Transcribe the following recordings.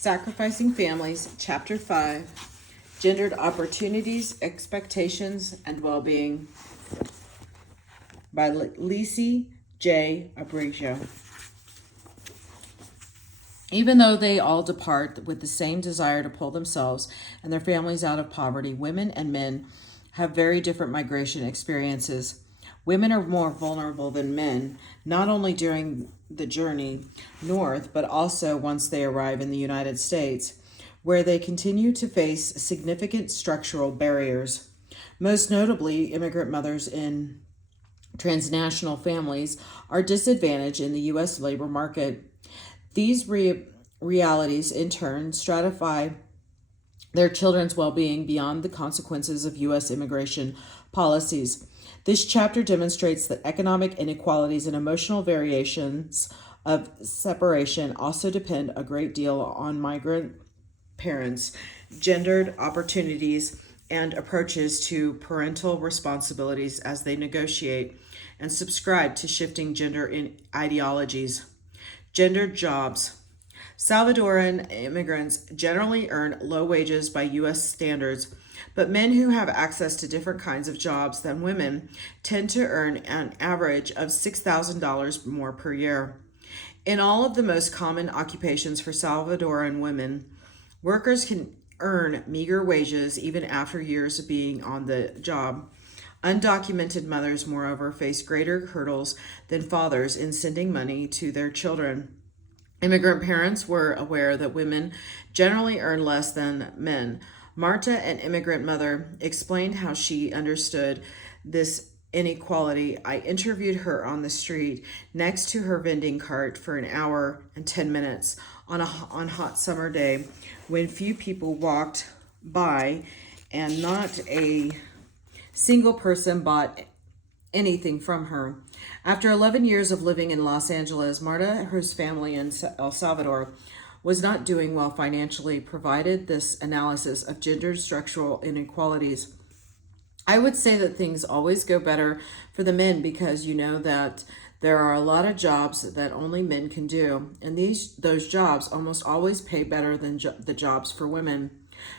Sacrificing Families, Chapter 5, Gendered Opportunities, Expectations, and Well-Being by Leisy J. Abrego. Even though they all depart with the same desire to pull themselves and their families out of poverty, women and men have very different migration experiences. Women are more vulnerable than men, not only during the journey north, but also once they arrive in the United States, where they continue to face significant structural barriers. Most notably, immigrant mothers in transnational families are disadvantaged in the U.S. labor market. These realities, in turn, stratify their children's well-being beyond the consequences of U.S. immigration policies. This chapter demonstrates that economic inequalities and emotional variations of separation also depend a great deal on migrant parents, gendered opportunities, and approaches to parental responsibilities as they negotiate and subscribe to shifting gender ideologies. Gendered jobs. Salvadoran immigrants generally earn low wages by U.S. standards, but men who have access to different kinds of jobs than women tend to earn an average of $6,000 more per year. In all of the most common occupations for Salvadoran women, workers can earn meager wages even after years of being on the job. Undocumented mothers, moreover, face greater hurdles than fathers in sending money to their children. Immigrant parents were aware that women generally earn less than men. Marta, an immigrant mother, explained how she understood this inequality. I interviewed her on the street next to her vending cart for an hour and 10 minutes on a hot summer day when few people walked by and not a single person bought anything from her. After 11 years of living in Los Angeles, Marta, whose family in El Salvador, was not doing well financially, provided this analysis of gender structural inequalities. I would say that things always go better for the men because you know that there are a lot of jobs that only men can do, and those jobs almost always pay better than the jobs for women.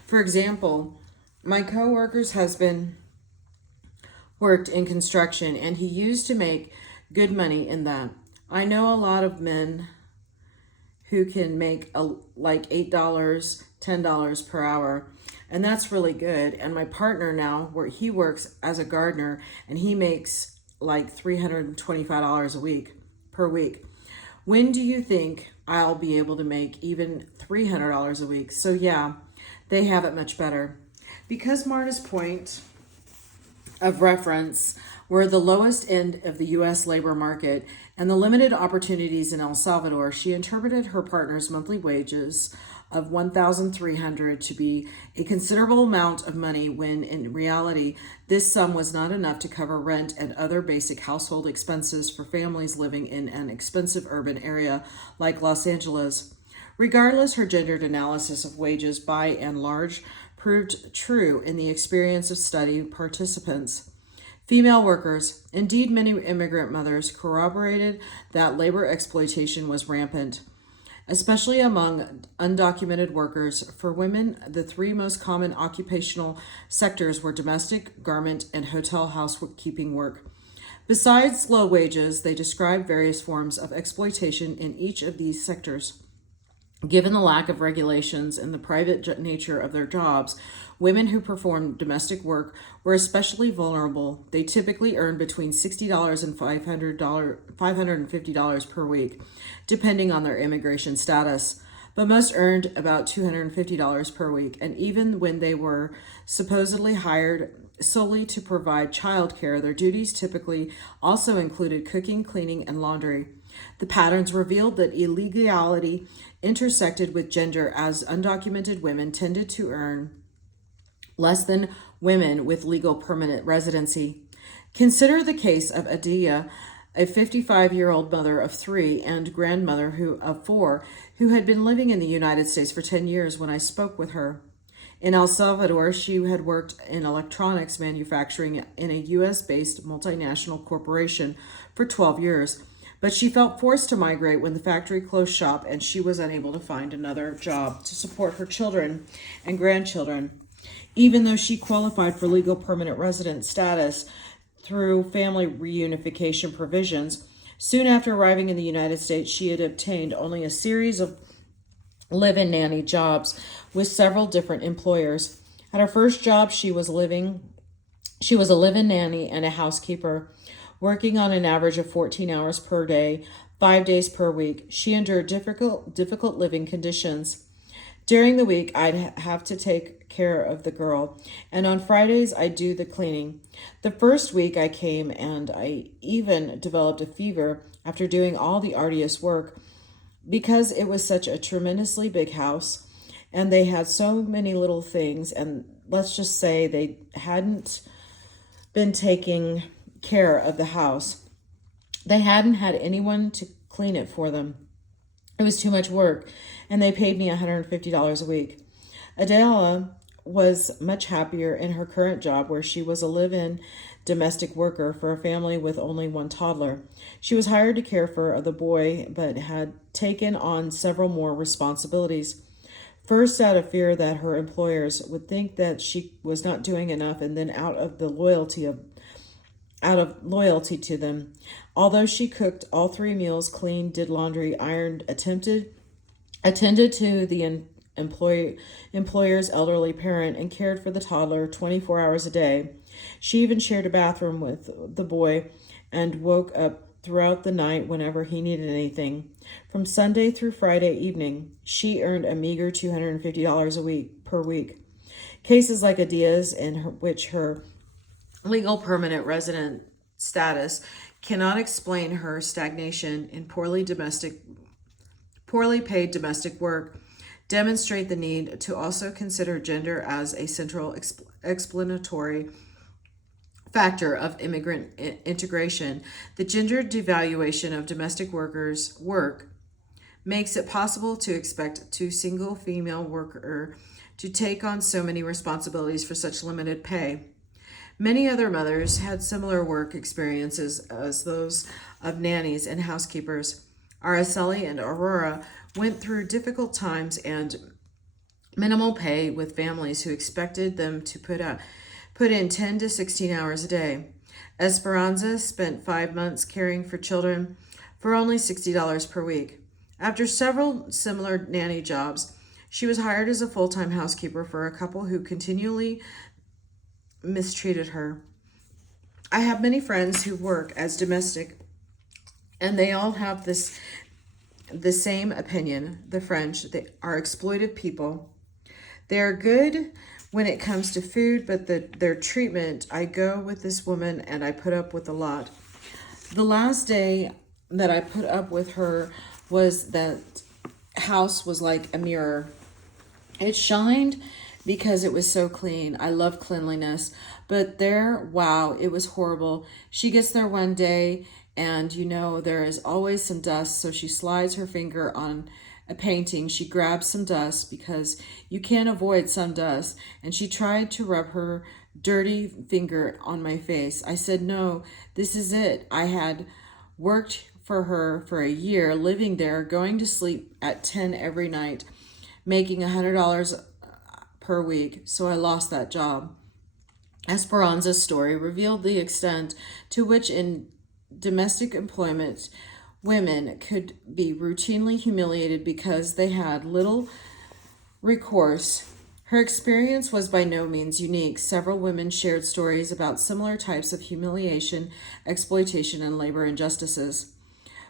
For example, my coworker's husband worked in construction, and he used to make good money in that. I know a lot of men who can make like $8, $10 per hour, and that's really good. And my partner now, where he works as a gardener, and he makes like $325 per week. When do you think I'll be able to make even $300 a week? So yeah, they have it much better. Because Marta's point of reference were the lowest end of the U.S. labor market and the limited opportunities in El Salvador, she interpreted her partner's monthly wages of $1,300 to be a considerable amount of money when in reality this sum was not enough to cover rent and other basic household expenses for families living in an expensive urban area like Los Angeles. Regardless, her gendered analysis of wages by and large proved true in the experience of study participants. Female workers, indeed many immigrant mothers, corroborated that labor exploitation was rampant, especially among undocumented workers. For women, the three most common occupational sectors were domestic, garment, and hotel housekeeping work. Besides low wages, they described various forms of exploitation in each of these sectors. Given the lack of regulations and the private nature of their jobs, women who performed domestic work were especially vulnerable. They typically earned between $60 and $550 per week, depending on their immigration status. But most earned about $250 per week, and even when they were supposedly hired solely to provide childcare, their duties typically also included cooking, cleaning, and laundry. The patterns revealed that illegality intersected with gender, as undocumented women tended to earn less than women with legal permanent residency. Consider the case of Adia, a 55-year-old mother of three and grandmother of four who had been living in the United States for 10 years when I spoke with her. In El Salvador, she had worked in electronics manufacturing in a U.S.-based multinational corporation for 12 years. But she felt forced to migrate when the factory closed shop and she was unable to find another job to support her children and grandchildren. Even though she qualified for legal permanent resident status through family reunification provisions, soon after arriving in the United States, she had obtained only a series of live-in nanny jobs with several different employers. At her first job, she was a live-in nanny and a housekeeper, working on an average of 14 hours per day, 5 days per week. She endured difficult living conditions. During the week, I'd have to take care of the girl, and on Fridays, I'd do the cleaning. The first week I came, and I even developed a fever after doing all the arduous work because it was such a tremendously big house, and they had so many little things, and let's just say they hadn't been taking care of the house. They hadn't had anyone to clean it for them. It was too much work, and they paid me $150 a week. Adela was much happier in her current job, where she was a live-in domestic worker for a family with only one toddler. She was hired to care for the boy, but had taken on several more responsibilities. First, out of fear that her employers would think that she was not doing enough, and then out of loyalty to them. Although she cooked all 3 meals, cleaned, did laundry, ironed, attended to the employer's elderly parent, and cared for the toddler 24 hours a day. She even shared a bathroom with the boy and woke up throughout the night whenever he needed anything. From Sunday through Friday evening, she earned a meager $250 per week. Cases like Adia's, which her legal permanent resident status cannot explain her stagnation in poorly paid domestic work, demonstrate the need to also consider gender as a central explanatory factor of immigrant integration. The gender devaluation of domestic workers' work makes it possible to expect a single female worker to take on so many responsibilities for such limited pay. Many other mothers had similar work experiences as those of nannies and housekeepers. Araceli and Aurora went through difficult times and minimal pay with families who expected them to put in 10 to 16 hours a day. Esperanza spent 5 months caring for children for only $60 per week. After several similar nanny jobs, she was hired as a full-time housekeeper for a couple who continually mistreated her. I have many friends who work as domestic, and they all have the same opinion. The French, they are exploitive people. They are good when it comes to food, but their treatment, I go with this woman and I put up with a lot. The last day that I put up with her was that house was like a mirror. It shined because it was so clean. I love cleanliness, but wow, it was horrible. She gets there one day and there is always some dust, so she slides her finger on a painting. She grabs some dust because you can't avoid some dust, and she tried to rub her dirty finger on my face. I said, no, this is it. I had worked for her for a year, living there, going to sleep at 10 every night, making $100 per week, so I lost that job. Esperanza's story revealed the extent to which in domestic employment women could be routinely humiliated because they had little recourse. Her experience was by no means unique. Several women shared stories about similar types of humiliation, exploitation, and labor injustices.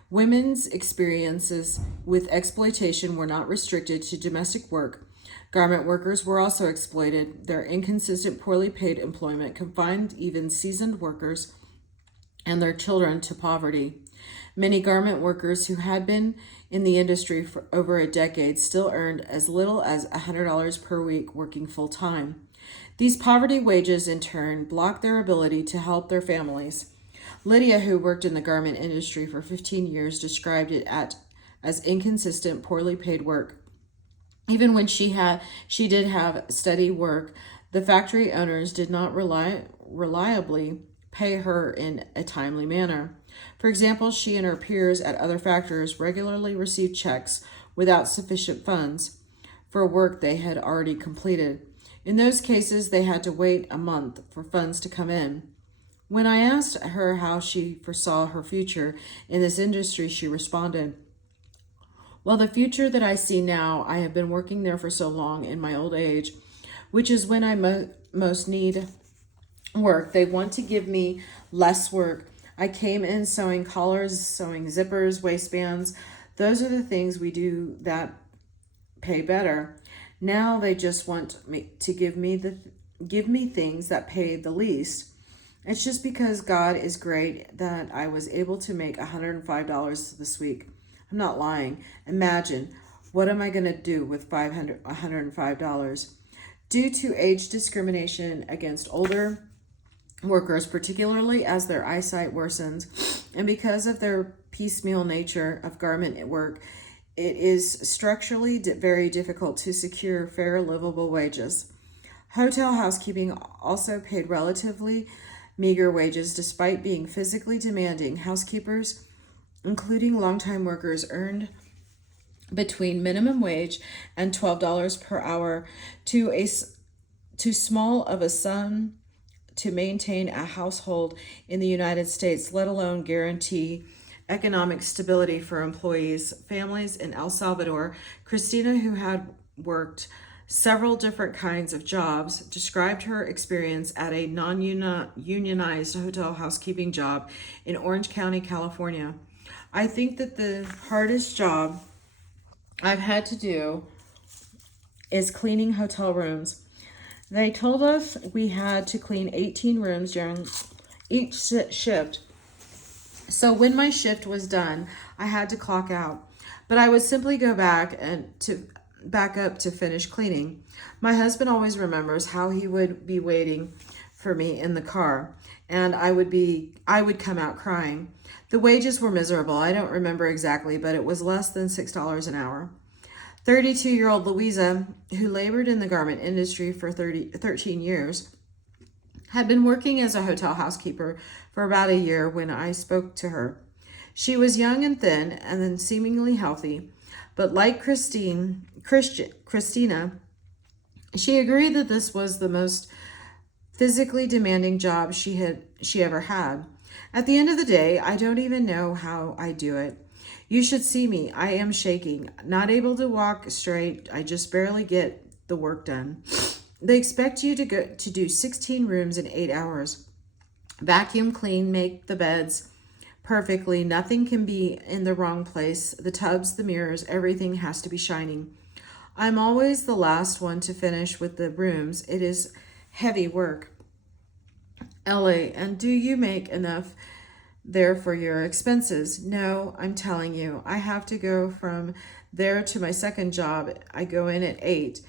Women's experiences with exploitation were not restricted to domestic work. Garment workers were also exploited. Their inconsistent, poorly paid employment confined even seasoned workers and their children to poverty. Many garment workers who had been in the industry for over a decade still earned as little as $100 per week working full-time. These poverty wages, in turn, blocked their ability to help their families. Lydia, who worked in the garment industry for 15 years, described it as inconsistent, poorly paid work. Even when she did have steady work, the factory owners did not reliably pay her in a timely manner. For example, she and her peers at other factories regularly received checks without sufficient funds for work they had already completed. In those cases, they had to wait a month for funds to come in. When I asked her how she foresaw her future in this industry, she responded, "Well, the future that I see now, I have been working there for so long in my old age, which is when I most need work. They want to give me less work. I came in sewing collars, sewing zippers, waistbands. Those are the things we do that pay better. Now they just want me to give me things that pay the least. It's just because God is great that I was able to make $105 this week. I'm not lying. Imagine, what am I going to do with $105? Due to age discrimination against older workers, particularly as their eyesight worsens, and because of their piecemeal nature of garment work, it is structurally very difficult to secure fair, livable wages. Hotel housekeeping also paid relatively meager wages despite being physically demanding. Housekeepers, including longtime workers, earned between minimum wage and $12 per hour to small of a sum to maintain a household in the United States, let alone guarantee economic stability for employees. Families in El Salvador, Christina, who had worked several different kinds of jobs, described her experience at a non-unionized hotel housekeeping job in Orange County, California. "I think that the hardest job I've had to do is cleaning hotel rooms. They told us we had to clean 18 rooms during each shift. So when my shift was done, I had to clock out. But I would simply go back up to finish cleaning. My husband always remembers how he would be waiting for me in the car, and I would come out crying. The wages were miserable. I don't remember exactly, but it was less than $6 an hour." 32-year-old Louisa, who labored in the garment industry for 13 years, had been working as a hotel housekeeper for about a year when I spoke to her. She was young and thin and then seemingly healthy, but like Christina, she agreed that this was the most physically demanding job she ever had. "At the end of the day, I don't even know how I do it. You should see me. I am shaking, not able to walk straight. I just barely get the work done. They expect you to do 16 rooms in 8 hours. Vacuum, clean, make the beds perfectly. Nothing can be in the wrong place. The tubs, the mirrors, everything has to be shining. I'm always the last one to finish with the rooms. It is heavy work." "Ellie, and do you make enough there for your expenses?" "No, I'm telling you. I have to go from there to my second job. I go in at 8,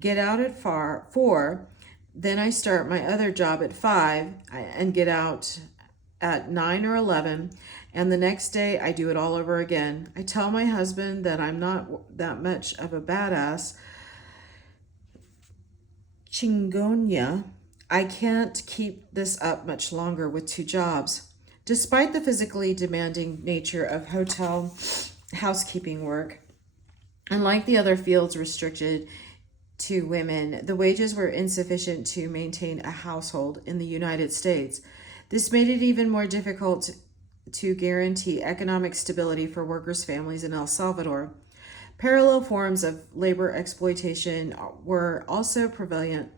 get out at 4, then I start my other job at 5 and get out at 9 or 11, and the next day I do it all over again. I tell my husband that I'm not that much of a badass chingonia. I can't keep this up much longer with 2 jobs." Despite the physically demanding nature of hotel housekeeping work, unlike the other fields restricted to women, the wages were insufficient to maintain a household in the United States. This made it even more difficult to guarantee economic stability for workers' families in El Salvador. Parallel forms of labor exploitation were also prevalent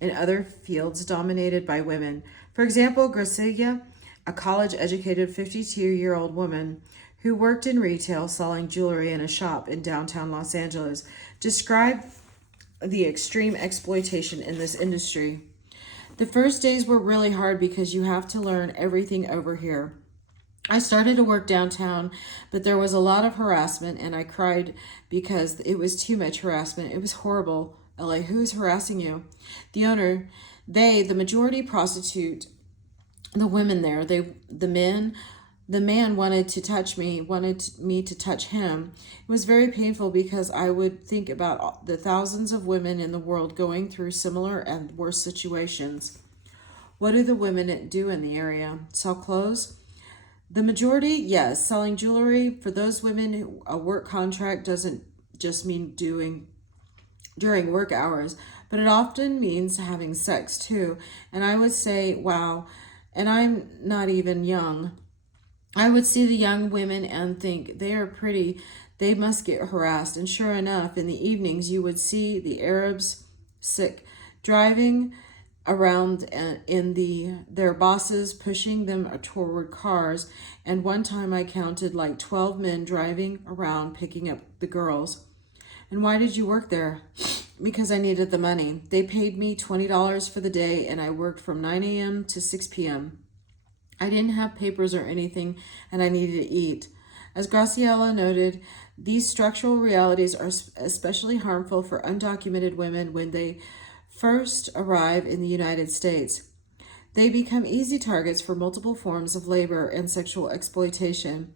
in other fields dominated by women. For example, Graciela, a college-educated 52-year-old woman who worked in retail selling jewelry in a shop in downtown Los Angeles, described the extreme exploitation in this industry. "The first days were really hard because you have to learn everything over here. I started to work downtown, but there was a lot of harassment, and I cried because it was too much harassment. It was horrible." "Ellie, who is harassing you?" "The owner. The majority prostitute the women there. The man wanted me to touch him. It was very painful because I would think about the thousands of women in the world going through similar and worse situations." "What do the women do in the area? Sell clothes?" The majority, yes, selling jewelry for those women who a work contract doesn't just mean doing during work hours, but it often means having sex too. And I would say, wow, and I'm not even young. I would see the young women and think they are pretty, they must get harassed. And sure enough, in the evenings, you would see the Arabs sick driving around in their bosses pushing them toward cars. And one time I counted like 12 men driving around picking up the girls. And why did you work there? Because I needed the money. They paid me $20 for the day, and I worked from 9 a.m. to 6 p.m. I didn't have papers or anything, and I needed to eat. As Graciela noted, these structural realities are especially harmful for undocumented women when they first arrive in the United States. They become easy targets for multiple forms of labor and sexual exploitation,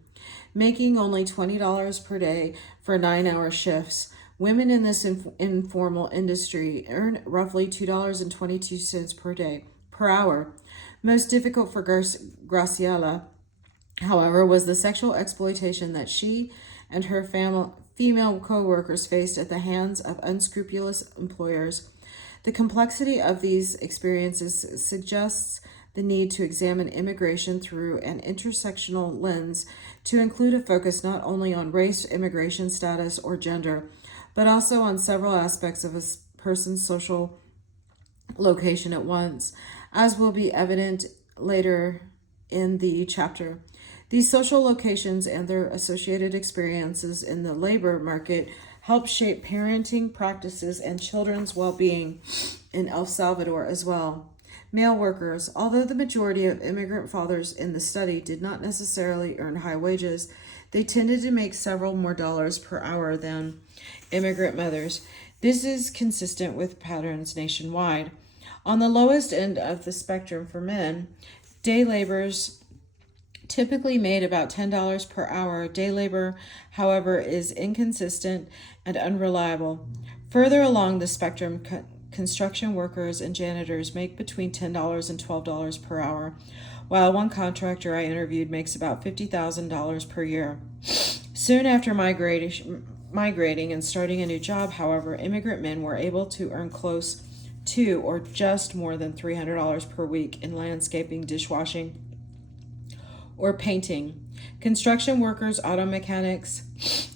making only $20 per day for 9-hour shifts. Women in this informal industry earn roughly $2.22 per hour. Most difficult for Graciela, however, was the sexual exploitation that she and her female co-workers faced at the hands of unscrupulous employers. The complexity of these experiences suggests the need to examine immigration through an intersectional lens to include a focus not only on race, immigration status, or gender, but also on several aspects of a person's social location at once, as will be evident later in the chapter. These social locations and their associated experiences in the labor market help shape parenting practices and children's well-being in El Salvador as well. Male workers, although the majority of immigrant fathers in the study did not necessarily earn high wages, they tended to make several more dollars per hour than immigrant mothers. This is consistent with patterns nationwide. On the lowest end of the spectrum for men, day laborers typically made about $10 per hour. Day labor, however, is inconsistent and unreliable. Further along the spectrum, construction workers and janitors make between $10 and $12 per hour, while one contractor I interviewed makes about $50,000 per year. Soon after migrating and starting a new job, however, immigrant men were able to earn close to or just more than $300 per week in landscaping, dishwashing, or painting. Construction workers, auto mechanics,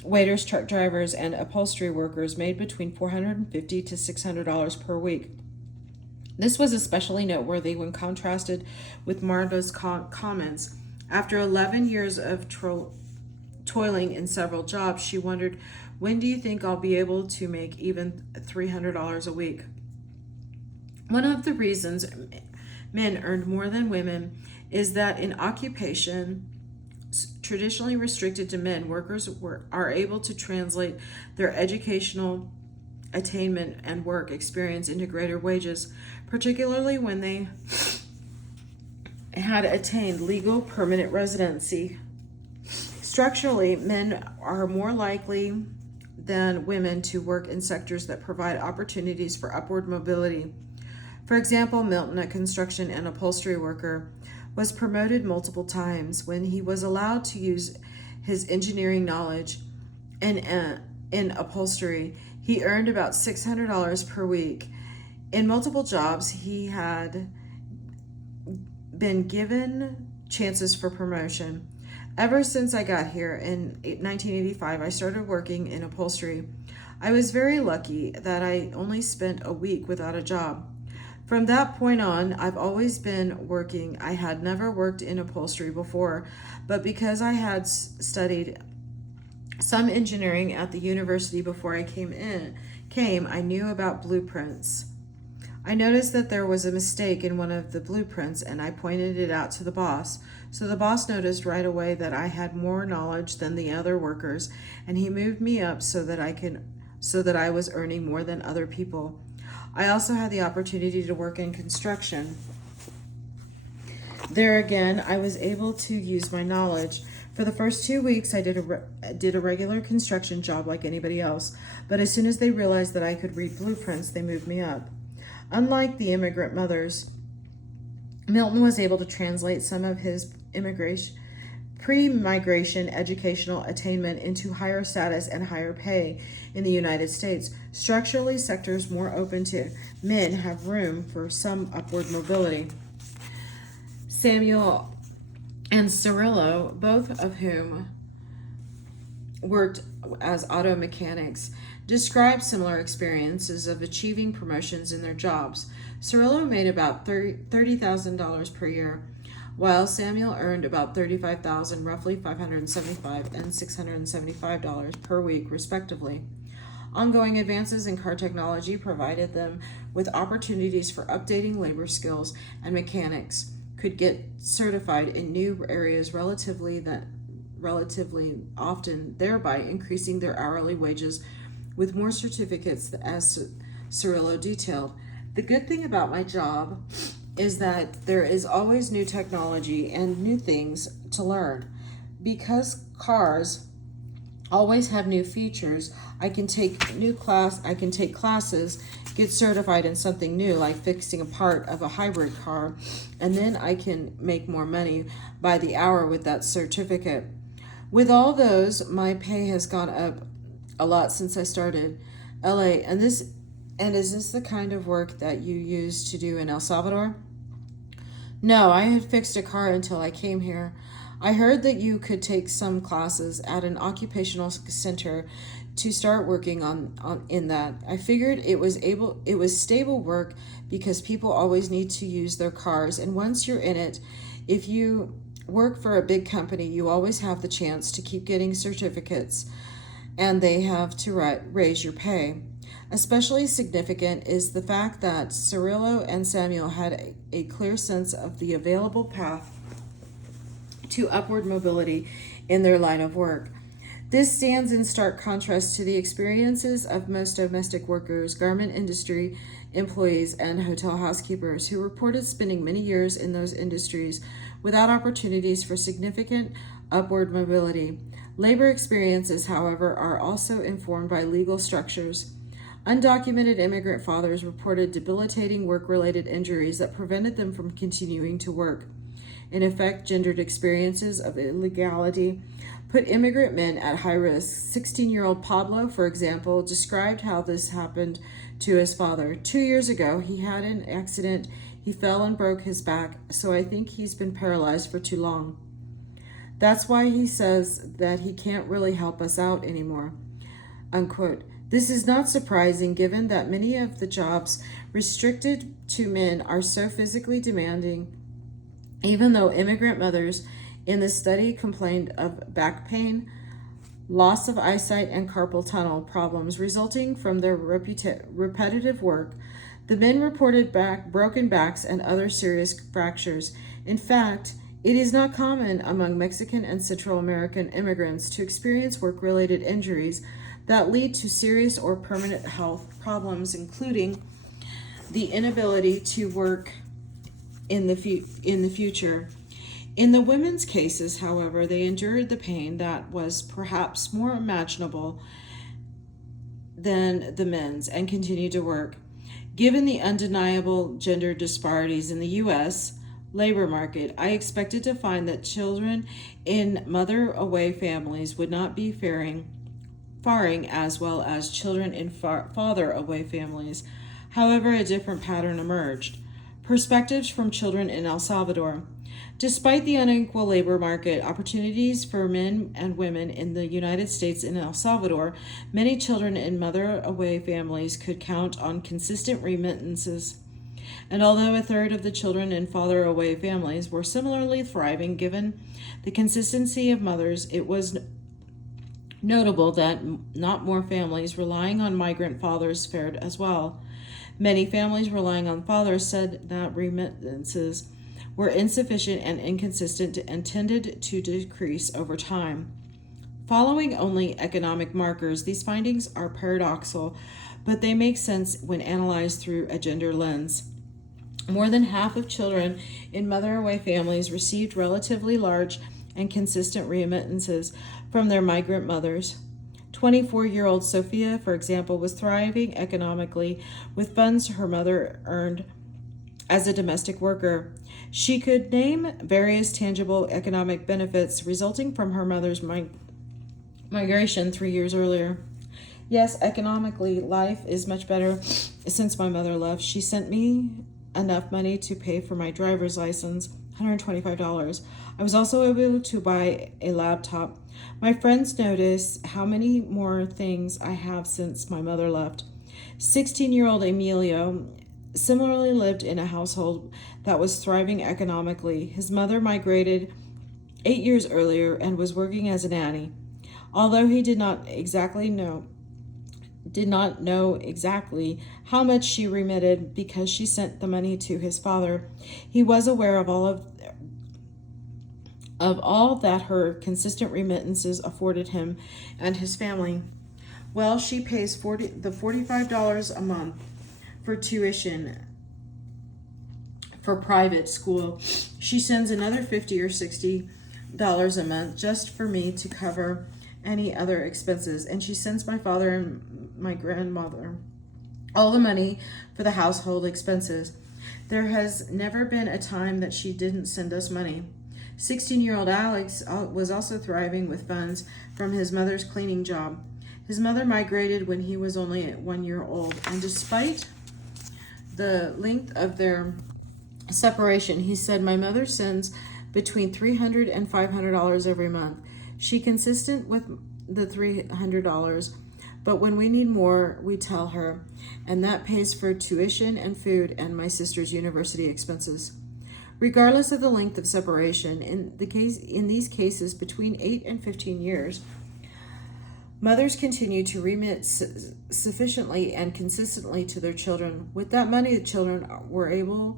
waiters, truck drivers, and upholstery workers made between $450 to $600 per week. This was especially noteworthy when contrasted with Marva's comments. After 11 years of toiling in several jobs, she wondered, when do you think I'll be able to make even $300 a week? One of the reasons men earned more than women is that in occupation traditionally restricted to men, workers are able to translate their educational attainment and work experience into greater wages, particularly when they had attained legal permanent residency. Structurally, men are more likely than women to work in sectors that provide opportunities for upward mobility. For example, Milton, a construction and upholstery worker, was promoted multiple times. When he was allowed to use his engineering knowledge in upholstery, he earned about $600 per week. In multiple jobs, he had been given chances for promotion. Ever since I got here in 1985, I started working in upholstery. I was very lucky that I only spent a week without a job. From that point on, I've always been working. I had never worked in upholstery before, but because I had studied some engineering at the university before I came, I knew about blueprints. I noticed that there was a mistake in one of the blueprints, and I pointed it out to the boss. So the boss noticed right away that I had more knowledge than the other workers, and he moved me up so that I was earning more than other people. I also had the opportunity to work in construction. There again, I was able to use my knowledge. For the first 2 weeks, I did a regular construction job like anybody else, but as soon as they realized that I could read blueprints, they moved me up. Unlike the immigrant mothers, Milton was able to translate some of his pre-migration educational attainment into higher status and higher pay in the United States. Structurally, sectors more open to men have room for some upward mobility. Samuel and Cirillo, both of whom worked as auto mechanics, describe similar experiences of achieving promotions in their jobs. Cirillo made about $30,000 per year, while Samuel earned about $35,000, roughly $575 and $675 per week, respectively. Ongoing advances in car technology provided them with opportunities for updating labor skills, and mechanics could get certified in new areas relatively often, thereby increasing their hourly wages with more certificates, as Cirillo detailed. The good thing about my job is that there is always new technology and new things to learn. Because cars always have new features, I can take classes, get certified in something new, like fixing a part of a hybrid car, and then I can make more money by the hour with that certificate. With all those, my pay has gone up a lot since I started LA. And is this the kind of work that you used to do in El Salvador? No, I had fixed a car until I came here. I heard that you could take some classes at an occupational center to start working in that. I figured it was stable work because people always need to use their cars, and once you're in it, if you work for a big company, you always have the chance to keep getting certificates, and they have to raise your pay. Especially significant is the fact that Cirillo and Samuel had a clear sense of the available path to upward mobility in their line of work. This stands in stark contrast to the experiences of most domestic workers, garment industry employees, and hotel housekeepers who reported spending many years in those industries without opportunities for significant upward mobility. Labor experiences, however, are also informed by legal structures. Undocumented immigrant fathers reported debilitating work-related injuries that prevented them from continuing to work. In effect, gendered experiences of illegality put immigrant men at high risk. 16-year-old Pablo, for example, described how this happened to his father. 2 years ago, he had an accident. He fell and broke his back, so I think he's been paralyzed for too long. That's why he says that he can't really help us out anymore, unquote. This is not surprising given that many of the jobs restricted to men are so physically demanding, even though immigrant mothers in the study complained of back pain, loss of eyesight, and carpal tunnel problems resulting from their repetitive work. The men reported broken backs and other serious fractures. In fact, it is not common among Mexican and Central American immigrants to experience work-related injuries that lead to serious or permanent health problems, including the inability to work in the future. In the women's cases, however, they endured the pain that was perhaps more imaginable than the men's and continued to work. Given the undeniable gender disparities in the U.S. labor market, I expected to find that children in mother-away families would not be faring as well as children in father-away families. However, a different pattern emerged. Perspectives from children in El Salvador. Despite the unequal labor market opportunities for men and women in the United States and El Salvador, many children in mother-away families could count on consistent remittances. And although a third of the children in father-away families were similarly thriving given the consistency of mothers, it was notable that not more families relying on migrant fathers fared as well. Many families relying on fathers said that remittances were insufficient and inconsistent and tended to decrease over time. Following only economic markers, these findings are paradoxical, but they make sense when analyzed through a gender lens. More than half of children in mother-away families received relatively large and consistent remittances from their migrant mothers. 24-year-old Sophia, for example, was thriving economically with funds her mother earned as a domestic worker. She could name various tangible economic benefits resulting from her mother's migration 3 years earlier. Yes, economically, life is much better since my mother left. She sent me enough money to pay for my driver's license, $125. I was also able to buy a laptop. My friends notice how many more things I have since my mother left. 16-year-old Emilio similarly lived in a household that was thriving economically. His mother migrated 8 years earlier and was working as a nanny. Although he did not know exactly how much she remitted because she sent the money to his father, he was aware of all that her consistent remittances afforded him and his family. Well, she pays $45 a month for tuition for private school. She sends another $50 or $60 a month just for me to cover any other expenses, and she sends my father and my grandmother all the money for the household expenses. There has never been a time that she didn't send us money. 16-year-old Alex was also thriving with funds from his mother's cleaning job. His mother migrated when he was only 1 year old, and despite the length of their separation, he said, "My mother sends between $300 and $500 every month. She consistent with the $300, but when we need more, we tell her, and that pays for tuition and food and my sister's university expenses." Regardless of the length of separation, in these cases between 8 and 15 years, mothers continue to remit sufficiently and consistently to their children. With that money, the children were able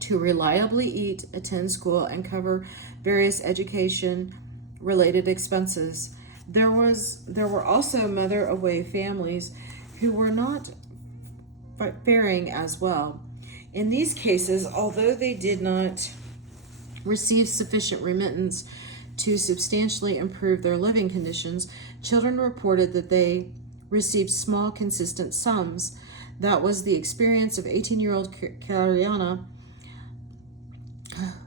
to reliably eat, attend school, and cover various education-related expenses. There were also mother-away families who were not faring as well. In these cases, although they did not receive sufficient remittance to substantially improve their living conditions, children reported that they received small, consistent sums. That was the experience of 18-year-old Cariana.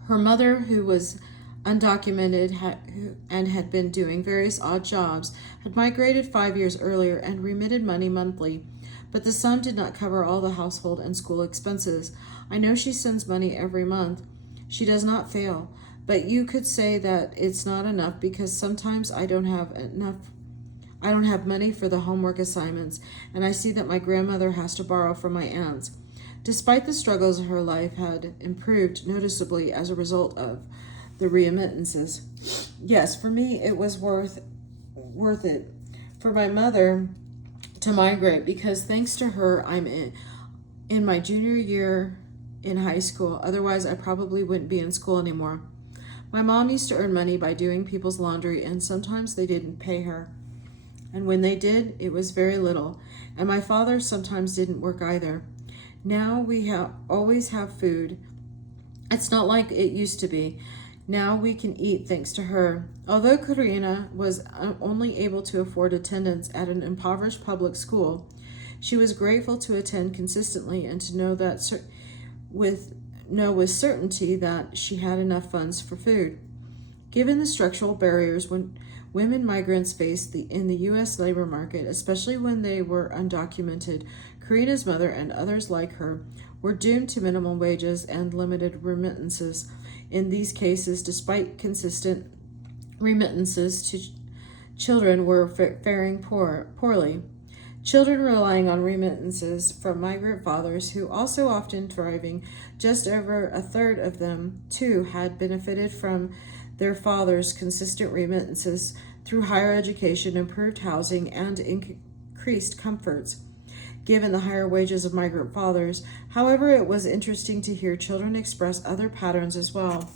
Her mother, who was undocumented and had been doing various odd jobs, had migrated 5 years earlier and remitted money monthly, but the sum did not cover all the household and school expenses. I know she sends money every month. She does not fail, but you could say that it's not enough because sometimes I don't have money for the homework assignments, and I see that my grandmother has to borrow from my aunts. Despite the struggles, her life had improved noticeably as a result of the remittances. Yes, for me, it was worth it for my mother to migrate because thanks to her, I'm in my junior year in high school. Otherwise, I probably wouldn't be in school anymore. My mom used to earn money by doing people's laundry, and sometimes they didn't pay her. And when they did, it was very little. And my father sometimes didn't work either. Now we always have food. It's not like it used to be. Now we can eat thanks to her. Although Karina was only able to afford attendance at an impoverished public school, she was grateful to attend consistently and to know that with certainty that she had enough funds for food. Given the structural barriers when women migrants face in the U.S. labor market, especially when they were undocumented, Karina's mother and others like her were doomed to minimum wages and limited remittances. In these cases, despite consistent remittances to children were faring poorly. Children relying on remittances from migrant fathers, who also often thriving, just over a third of them, too, had benefited from their fathers' consistent remittances through higher education, improved housing, and increased comforts. Given the higher wages of migrant fathers, however, it was interesting to hear children express other patterns as well.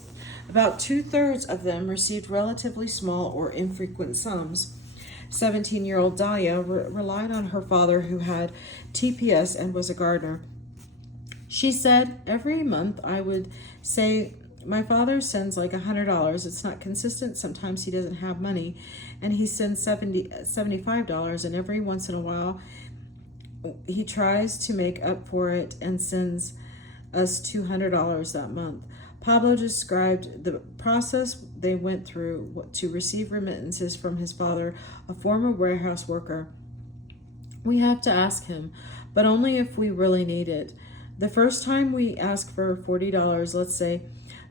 About 2/3 of them received relatively small or infrequent sums. 17-year-old Dahlia relied on her father, who had TPS and was a gardener. She said, "Every month I would say, my father sends like $100. It's not consistent. Sometimes he doesn't have money, and he sends $75, and every once in a while he tries to make up for it and sends us $200 that month. Pablo described the process they went through to receive remittances from his father, a former warehouse worker. We have to ask him, but only if we really need it. The first time we ask for $40, let's say,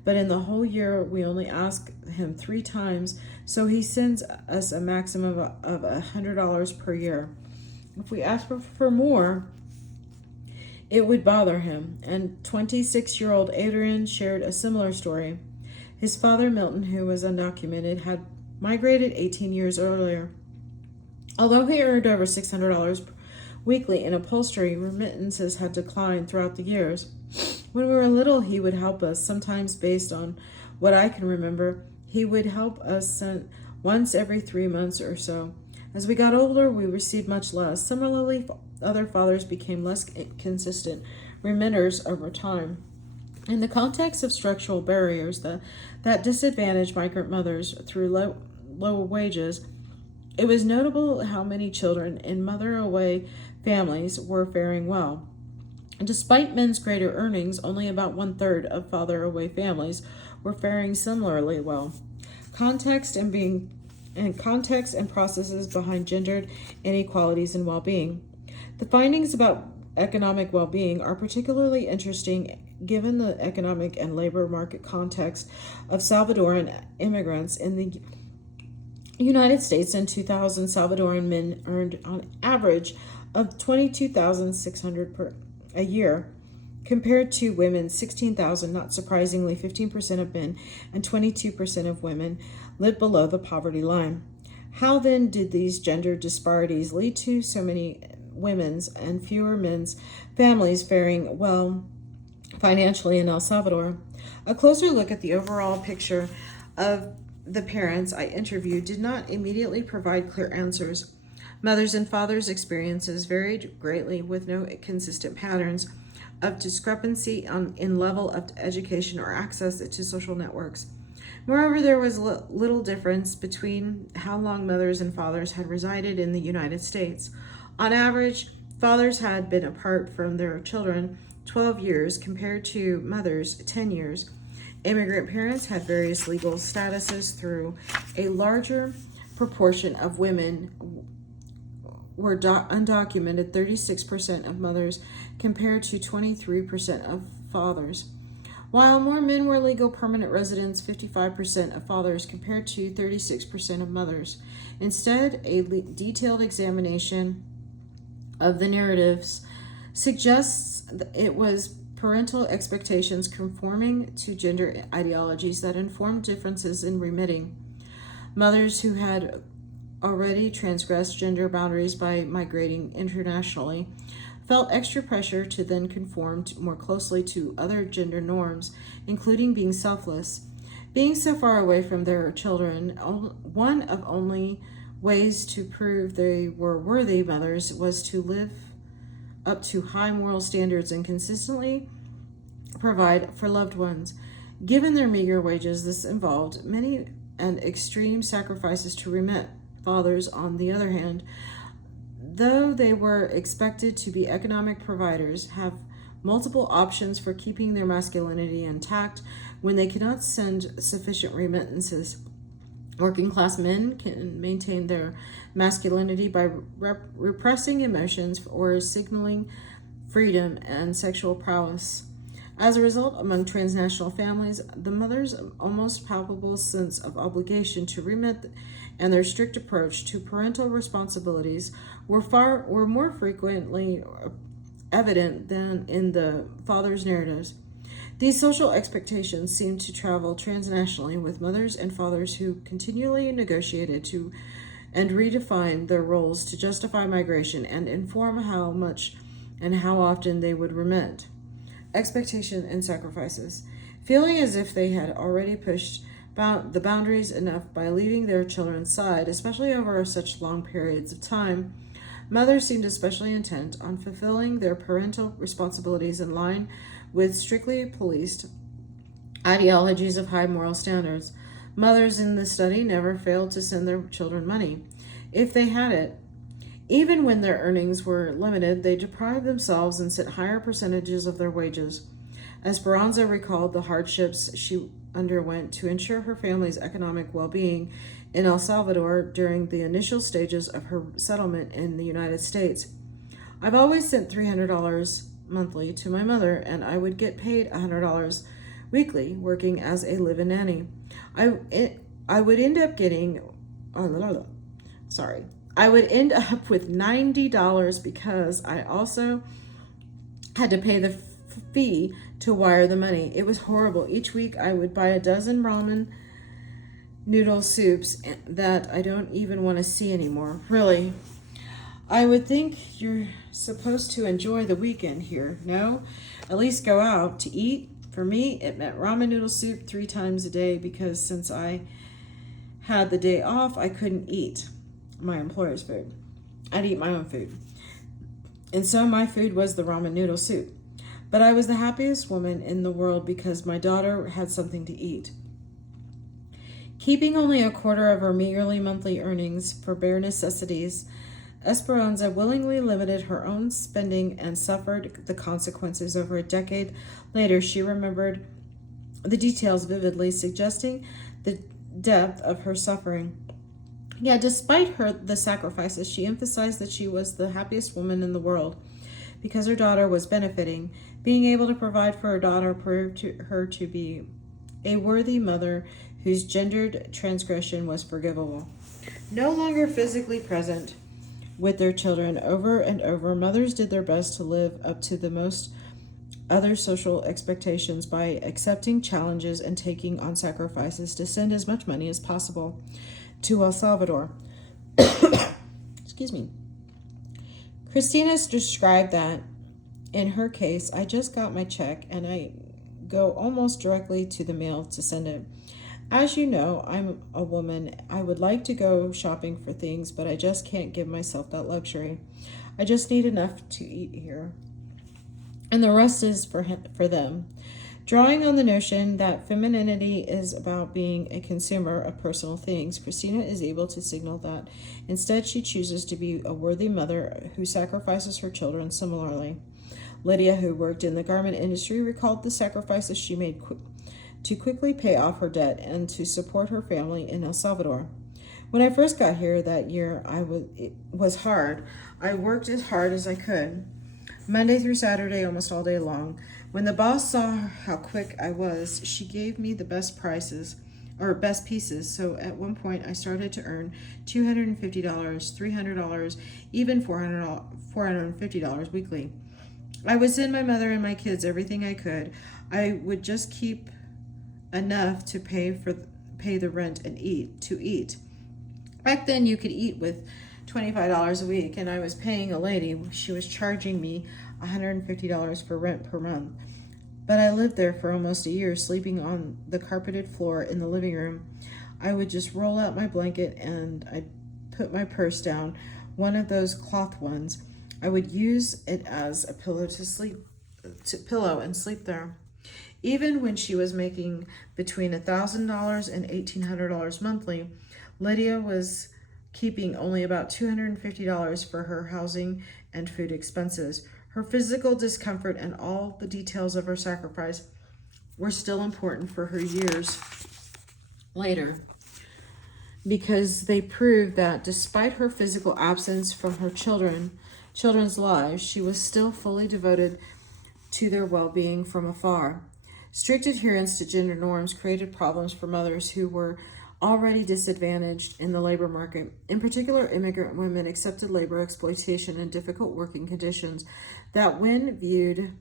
but in the whole year we only ask him 3 times, so he sends us a maximum of $100 per year. If we ask for more, it would bother him. And 26-year-old Adrian shared a similar story. His father, Milton, who was undocumented, had migrated 18 years earlier. Although he earned over $600 weekly in upholstery, remittances had declined throughout the years. When we were little, he would help us, sometimes based on what I can remember. He would help us once every 3 months or so. As we got older, we received much less. Similarly, other fathers became less consistent remitters over time. In the context of structural barriers that disadvantaged migrant mothers through low wages, it was notable how many children in mother-away families were faring well. Despite men's greater earnings, only about 1/3 of father-away families were faring similarly well. Context and processes behind gendered inequalities in well-being. The findings about economic well-being are particularly interesting given the economic and labor market context of Salvadoran immigrants in the United States. In 2000, Salvadoran men earned on average of $22,600 a year, compared to women 16,000. Not surprisingly, 15% of men and 22% of women lived below the poverty line. How then did these gender disparities lead to so many women's and fewer men's families faring well financially in El Salvador? A closer look at the overall picture of the parents I interviewed did not immediately provide clear answers. Mothers' and fathers' experiences varied greatly, with no consistent patterns of discrepancy in level of education or access to social networks. Moreover, there was little difference between how long mothers and fathers had resided in the United States. On average, fathers had been apart from their children 12 years compared to mothers 10 years. Immigrant parents had various legal statuses. Through a larger proportion of women were undocumented, 36% of mothers compared to 23% of fathers. While more men were legal permanent residents, 55% of fathers compared to 36% of mothers. Instead, a detailed examination of the narratives suggests it was parental expectations conforming to gender ideologies that informed differences in remitting. Mothers who had already transgressed gender boundaries by migrating internationally felt extra pressure to then conform more closely to other gender norms, including being selfless. Being so far away from their children, one of only ways to prove they were worthy mothers was to live up to high moral standards and consistently provide for loved ones. Given their meager wages, this involved many and extreme sacrifices to remit. Fathers, on the other hand, though they were expected to be economic providers, have multiple options for keeping their masculinity intact when they cannot send sufficient remittances. Working class men can maintain their masculinity by repressing emotions or signaling freedom and sexual prowess. As a result, among transnational families, the mother's almost palpable sense of obligation to remit and their strict approach to parental responsibilities were more frequently evident than in the father's narratives. These social expectations seemed to travel transnationally, with mothers and fathers who continually negotiated to and redefined their roles to justify migration and inform how much and how often they would remit. Expectation and sacrifices. Feeling as if they had already pushed the boundaries enough by leaving their children's side, especially over such long periods of time, mothers seemed especially intent on fulfilling their parental responsibilities in line with strictly policed ideologies of high moral standards. Mothers in the study never failed to send their children money, if they had it. Even when their earnings were limited, they deprived themselves and sent higher percentages of their wages. Esperanza recalled the hardships she underwent to ensure her family's economic well-being in El Salvador during the initial stages of her settlement in the United States. I've always sent $300 monthly to my mother, and I would get paid $100 weekly working as a live-in nanny. I would end up getting, I would end up with $90 because I also had to pay the fee to wire the money. It was horrible. Each week I would buy a dozen ramen noodle soups that I don't even want to see anymore. Really. I would think you're supposed to enjoy the weekend here. No? At least go out to eat. For me, it meant ramen noodle soup 3 times a day because since I had the day off, I couldn't eat my employer's food. I'd eat my own food. And so my food was the ramen noodle soup. But I was the happiest woman in the world because my daughter had something to eat. Keeping only a quarter of her meagerly monthly earnings for bare necessities, Esperanza willingly limited her own spending and suffered the consequences. Over a decade later, she remembered the details vividly, suggesting the depth of her suffering. Yet, despite the sacrifices, she emphasized that she was the happiest woman in the world because her daughter was benefiting. Being able to provide for her daughter proved her to be a worthy mother whose gendered transgression was forgivable. No longer physically present with their children, over and over, mothers did their best to live up to the most other social expectations by accepting challenges and taking on sacrifices to send as much money as possible to El Salvador. Excuse me. Christina's described that, in her case, I just got my check and I go almost directly to the mail to send it. As you know, I'm a woman. I would like to go shopping for things, but I just can't give myself that luxury. I just need enough to eat here. And the rest is for them. Drawing on the notion that femininity is about being a consumer of personal things, Christina is able to signal that instead she chooses to be a worthy mother who sacrifices her children similarly. Lydia, who worked in the garment industry, recalled the sacrifices she made to quickly pay off her debt and to support her family in El Salvador. When I first got here that year, it was hard. I worked as hard as I could, Monday through Saturday, almost all day long. When the boss saw how quick I was, she gave me the best pieces. So at one point, I started to earn $250, $300, even $450 weekly. I would send my mother and my kids everything I could. I would just keep enough to pay the rent and eat. Back then, you could eat with $25 a week, and I was paying a lady. She was charging me $150 for rent per month. But I lived there for almost a year, sleeping on the carpeted floor in the living room. I would just roll out my blanket and I'd put my purse down, one of those cloth ones. I would use it as a pillow and sleep there. Even when she was making between $1,000 and $1,800 monthly, Lydia was keeping only about $250 for her housing and food expenses. Her physical discomfort and all the details of her sacrifice were still important for her years later, because they proved that despite her physical absence from her children's lives, she was still fully devoted to their well-being from afar. Strict adherence to gender norms created problems for mothers who were already disadvantaged in the labor market. In particular, immigrant women accepted labor exploitation and difficult working conditions that, when viewed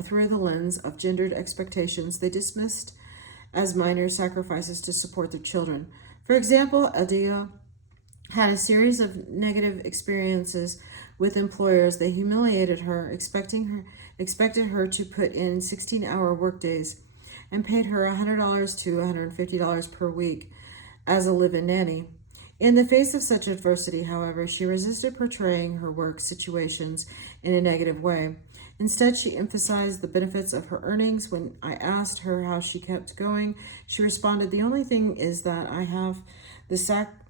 through the lens of gendered expectations, they dismissed as minor sacrifices to support their children. For example, Adia had a series of negative experiences with employers. They humiliated her, expected her to put in 16-hour workdays, and paid her $100 to $150 per week as a live-in nanny. In the face of such adversity, however, she resisted portraying her work situations in a negative way. Instead, she emphasized the benefits of her earnings. When I asked her how she kept going, she responded, "The only thing is that I have the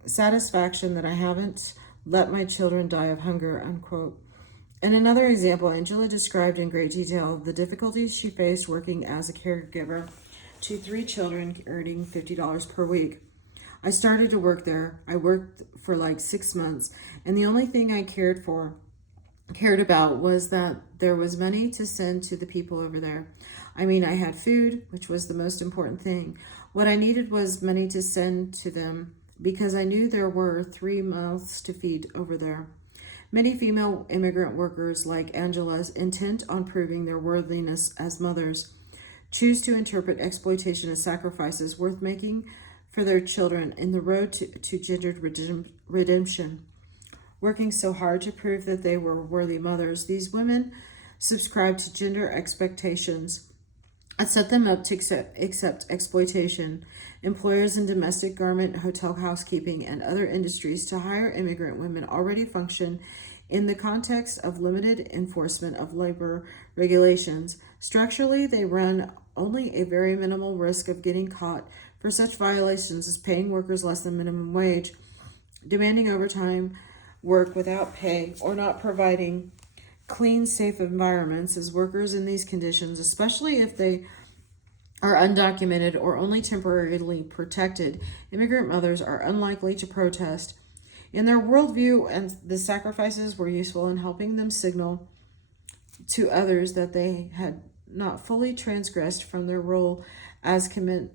satisfaction that I haven't let my children die of hunger," unquote. In another example, Angela described in great detail the difficulties she faced working as a caregiver to 3 children earning $50 per week. I started to work there. I worked for like 6 months, and the only thing I cared about was that there was money to send to the people over there. I mean, I had food, which was the most important thing. What I needed was money to send to them because I knew there were 3 mouths to feed over there. Many female immigrant workers, like Angela's, intent on proving their worthiness as mothers, choose to interpret exploitation as sacrifices worth making for their children in the road to gendered redemption. Working so hard to prove that they were worthy mothers, these women subscribed to gender expectations and set them up to accept exploitation. Employers in domestic, garment, hotel, housekeeping, and other industries to hire immigrant women already function in the context of limited enforcement of labor regulations. Structurally, they run only a very minimal risk of getting caught for such violations as paying workers less than minimum wage, demanding overtime work without pay, or not providing clean, safe environments as workers in these conditions, especially if they are undocumented or only temporarily protected. Immigrant mothers are unlikely to protest. In their worldview, and the sacrifices were useful in helping them signal to others that they had not fully transgressed from their role as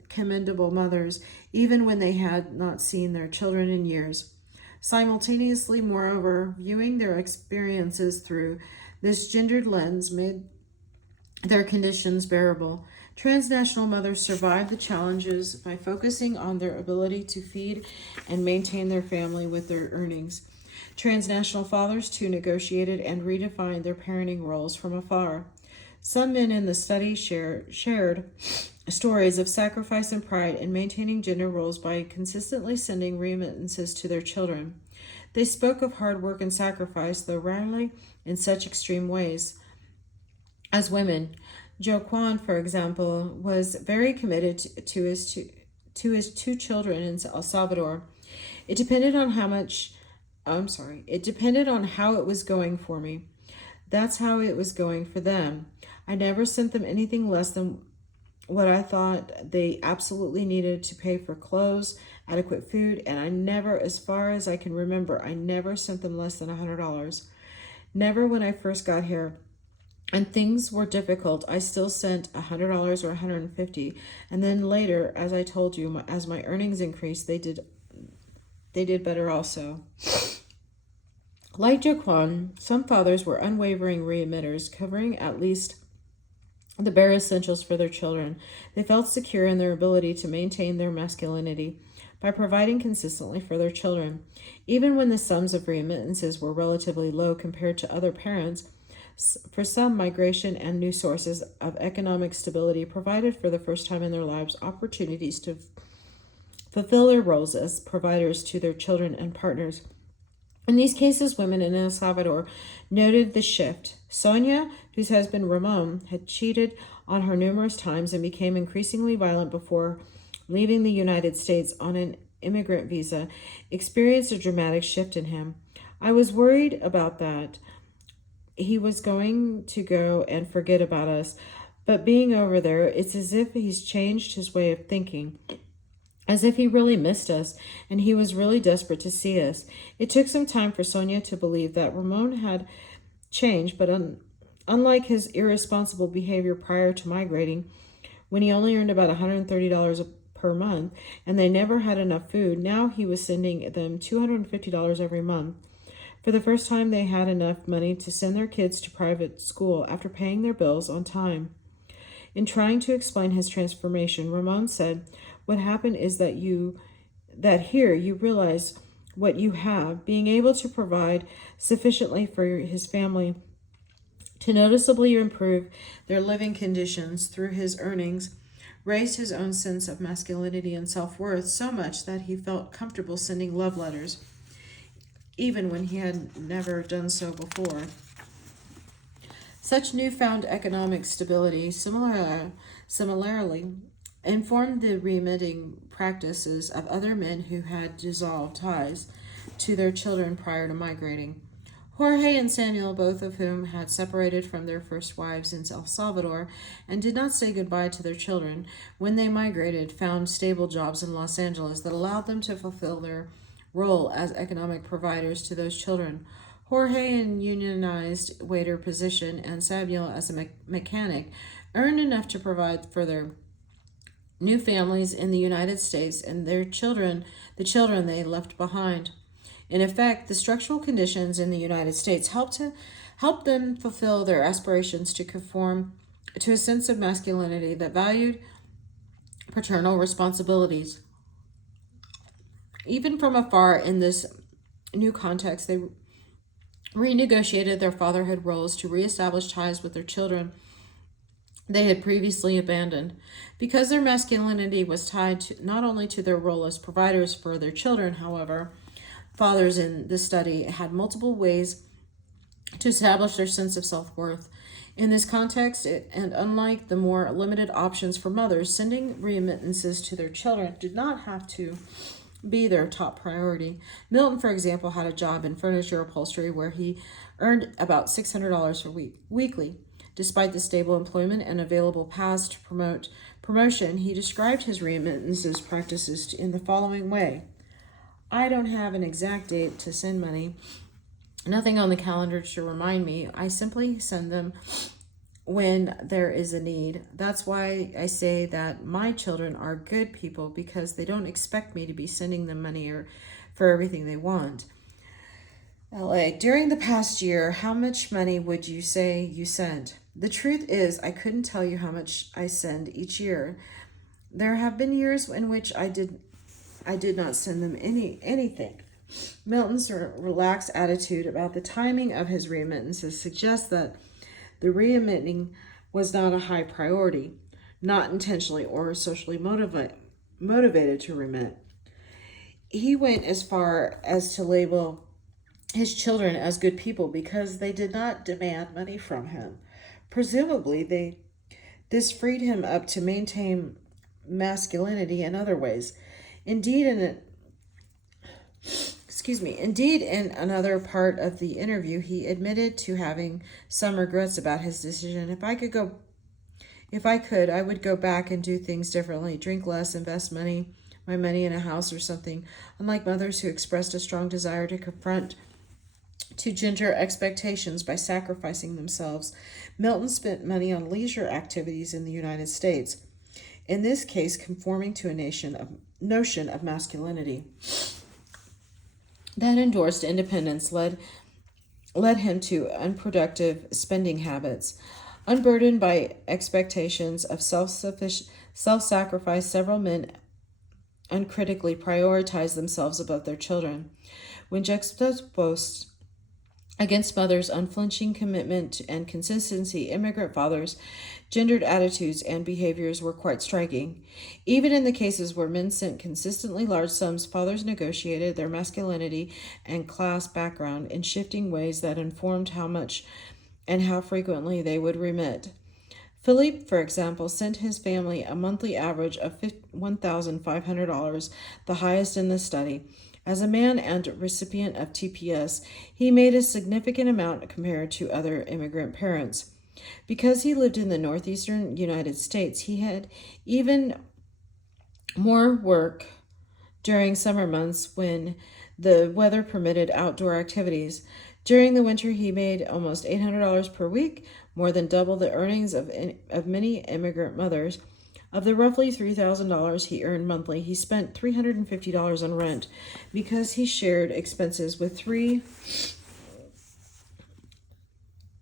commendable mothers, even when they had not seen their children in years. Simultaneously, moreover, viewing their experiences through this gendered lens made their conditions bearable. Transnational mothers survived the challenges by focusing on their ability to feed and maintain their family with their earnings. Transnational fathers, too, negotiated and redefined their parenting roles from afar. Some men in the study shared stories of sacrifice and pride in maintaining gender roles by consistently sending remittances to their children. They spoke of hard work and sacrifice, though rarely in such extreme ways. As women, Jo Kwan, for example, was very committed to his 2 children in El Salvador. It depended on how it was going for me. That's how it was going for them. I never sent them anything less than what I thought they absolutely needed to pay for clothes, adequate food, and I never, as far as I can remember, I never sent them less than $100. Never when I first got here. And things were difficult. I still sent $100 or $150. And then later, as I told you, as my earnings increased, they did better also. Like Jaquan, some fathers were unwavering remitters, covering at least the bare essentials for their children. They felt secure in their ability to maintain their masculinity by providing consistently for their children. Even when the sums of remittances were relatively low compared to other parents, for some, migration and new sources of economic stability provided for the first time in their lives opportunities to fulfill their roles as providers to their children and partners. In these cases, women in El Salvador noted the shift. Sonia, whose husband Ramon had cheated on her numerous times and became increasingly violent before leaving the United States on an immigrant visa, experienced a dramatic shift in him. I was worried about that. He was going to go and forget about us, but being over there, it's as if he's changed his way of thinking, as if he really missed us, and he was really desperate to see us. It took some time for Sonia to believe that Ramon had changed, but unlike his irresponsible behavior prior to migrating, when he only earned about $130 per month, and they never had enough food, now he was sending them $250 every month. For the first time, they had enough money to send their kids to private school after paying their bills on time. In trying to explain his transformation, Ramon said, "What happened is that here you realize what you have, being able to provide sufficiently for his family to noticeably improve their living conditions through his earnings, raised his own sense of masculinity and self-worth so much that he felt comfortable sending love letters, even when he had never done so before." Such newfound economic stability similarly informed the remitting practices of other men who had dissolved ties to their children prior to migrating. Jorge and Samuel, both of whom had separated from their first wives in El Salvador and did not say goodbye to their children, when they migrated, found stable jobs in Los Angeles that allowed them to fulfill their role as economic providers to those children. Jorge, in unionized waiter position, and Samuel as a mechanic, earned enough to provide for their new families in the United States and the children they left behind. In effect, the structural conditions in the United States helped them fulfill their aspirations to conform to a sense of masculinity that valued paternal responsibilities. Even from afar, in this new context, they renegotiated their fatherhood roles to reestablish ties with their children they had previously abandoned. Because their masculinity was tied not only to their role as providers for their children, however, fathers in this study had multiple ways to establish their sense of self-worth. In this context, and unlike the more limited options for mothers, sending remittances to their children did not have to be their top priority. Milton, for example, had a job in furniture upholstery where he earned about $600 weekly. Despite the stable employment and available paths to promotion, he described his remittances practices in the following way. I don't have an exact date to send money, nothing on the calendar to remind me. I simply send them when there is a need. That's why I say that my children are good people, because they don't expect me to be sending them money for everything they want. LA, during the past year, how much money would you say you sent? The truth is, I couldn't tell you how much I send each year. There have been years in which I did not send them anything. Milton's relaxed attitude about the timing of his remittances suggests that the remitting was not a high priority, not intentionally or socially motivated to remit. He went as far as to label his children as good people because they did not demand money from him. Presumably, this freed him up to maintain masculinity in other ways. Indeed, in another part of the interview, he admitted to having some regrets about his decision. If I could, I would go back and do things differently, drink less, invest my money in a house or something. Unlike mothers who expressed a strong desire to confront gender expectations by sacrificing themselves, Milton spent money on leisure activities in the United States, in this case conforming to a notion of masculinity that endorsed independence led him to unproductive spending habits. Unburdened by expectations of self-sacrifice, several men uncritically prioritized themselves above their children. When juxtaposed against mothers' unflinching commitment and consistency, immigrant fathers' gendered attitudes and behaviors were quite striking. Even in the cases where men sent consistently large sums, fathers negotiated their masculinity and class background in shifting ways that informed how much and how frequently they would remit. Philippe, for example, sent his family a monthly average of $1,500, the highest in the study. As a man and recipient of TPS, he made a significant amount compared to other immigrant parents. Because he lived in the northeastern United States, he had even more work during summer months when the weather permitted outdoor activities. During the winter, he made almost $800 per week, more than double the earnings of many immigrant mothers. Of the roughly $3,000 he earned monthly, he spent $350 on rent because he shared expenses with 3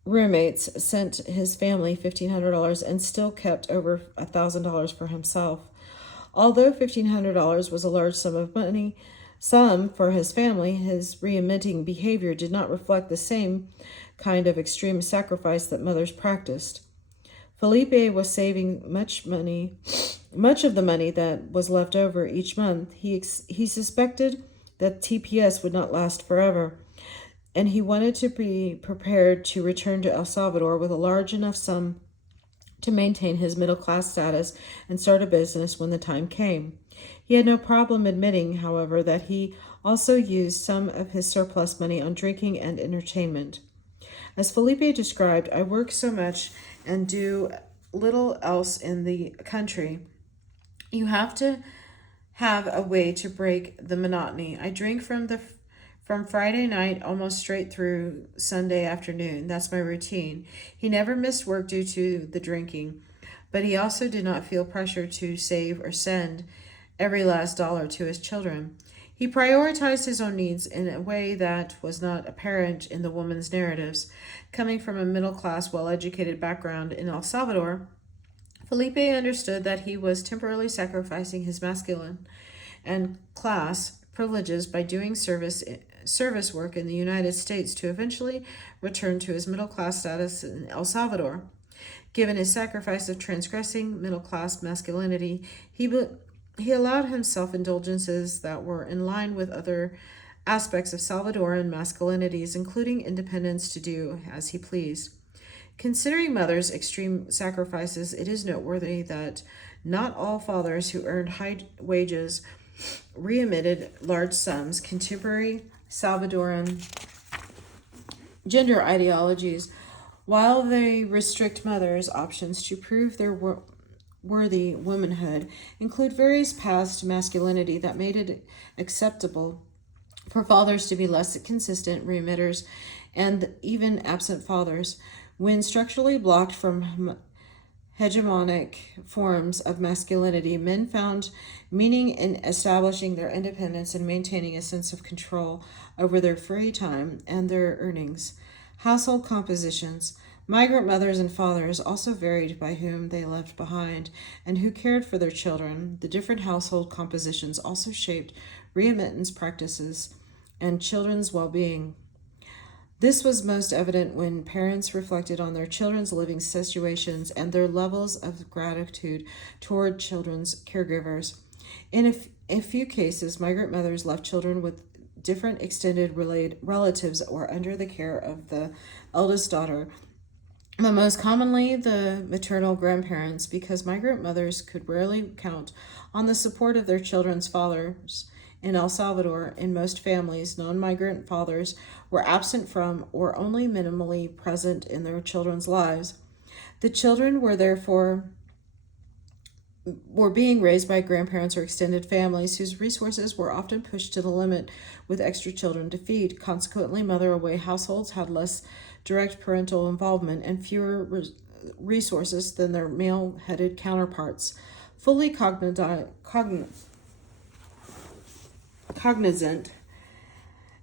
roommates, sent his family $1,500, and still kept over $1,000 for himself. Although $1,500 was a large sum of money, for his family, his remitting behavior did not reflect the same kind of extreme sacrifice that mothers practiced. Felipe was saving much of the money that was left over each month. He suspected that TPS would not last forever, and he wanted to be prepared to return to El Salvador with a large enough sum to maintain his middle-class status and start a business when the time came. He had no problem admitting, however, that he also used some of his surplus money on drinking and entertainment. As Felipe described, I work so much and do little else in the country. You have to have a way to break the monotony. I drink from Friday night almost straight through Sunday afternoon. That's my routine. He never missed work due to the drinking, but he also did not feel pressure to save or send every last dollar to his children. He prioritized his own needs in a way that was not apparent in the woman's narratives. Coming from a middle-class, well-educated background in El Salvador, Felipe understood that he was temporarily sacrificing his masculine and class privileges by doing service work in the United States to eventually return to his middle-class status in El Salvador. Given his sacrifice of transgressing middle-class masculinity, he allowed himself indulgences that were in line with other aspects of Salvadoran masculinities, including independence to do as he pleased. Considering mother's extreme sacrifices, it is noteworthy that not all fathers who earned high wages remitted large sums. Contemporary Salvadoran gender ideologies, while they restrict mothers' options to prove their worthy womanhood, include various paths to masculinity that made it acceptable for fathers to be less consistent remitters and even absent fathers. When structurally blocked from hegemonic forms of masculinity, men found meaning in establishing their independence and maintaining a sense of control over their free time and their earnings. Household compositions. Migrant mothers and fathers also varied by whom they left behind and who cared for their children. The different household compositions also shaped remittance practices and children's well-being. This was most evident when parents reflected on their children's living situations and their levels of gratitude toward children's caregivers. In a few cases, migrant mothers left children with different extended relatives or under the care of the eldest daughter, but most commonly the maternal grandparents, because migrant mothers could rarely count on the support of their children's fathers. In El Salvador, in most families, non-migrant fathers were absent from or only minimally present in their children's lives. The children were being raised by grandparents or extended families whose resources were often pushed to the limit with extra children to feed. Consequently, mother-away households had less direct parental involvement and fewer resources than their male-headed counterparts. Fully cognizant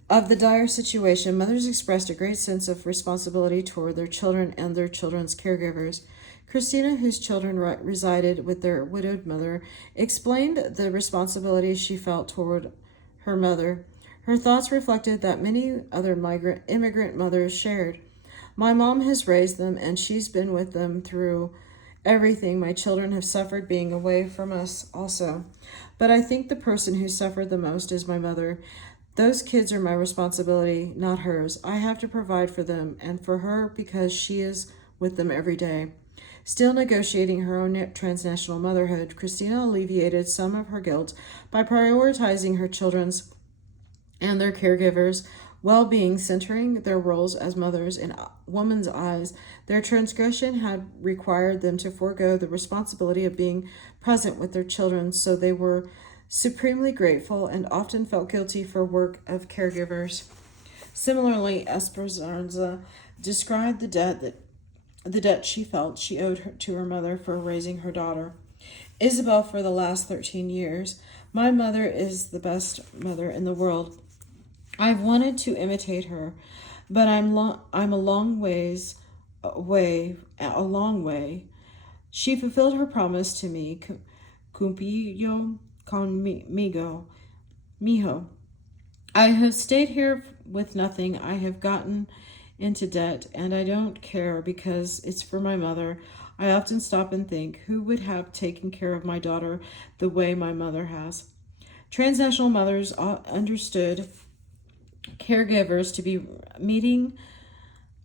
of the dire situation, mothers expressed a great sense of responsibility toward their children and their children's caregivers. Christina, whose children resided with their widowed mother, explained the responsibility she felt toward her mother. Her thoughts reflected that many other immigrant mothers shared. My mom has raised them, and she's been with them through everything. My children have suffered being away from us also. But I think the person who suffered the most is my mother. Those kids are my responsibility, not hers. I have to provide for them and for her because she is with them every day. Still negotiating her own transnational motherhood, Christina alleviated some of her guilt by prioritizing her children's and their caregivers' well-being, centering their roles as mothers in a woman's eyes. Their transgression had required them to forego the responsibility of being present with their children, so they were supremely grateful and often felt guilty for work of caregivers. Similarly, Esperanza described the debt she felt she owed to her mother for raising her daughter. Isabel, for the last 13 years, my mother is the best mother in the world. I've wanted to imitate her, but I'm a long way. She fulfilled her promise to me. Cumplió conmigo, mijo. I have stayed here with nothing. I have gotten into debt, and I don't care because it's for my mother. I often stop and think, who would have taken care of my daughter the way my mother has? Transnational mothers understood caregivers to be meeting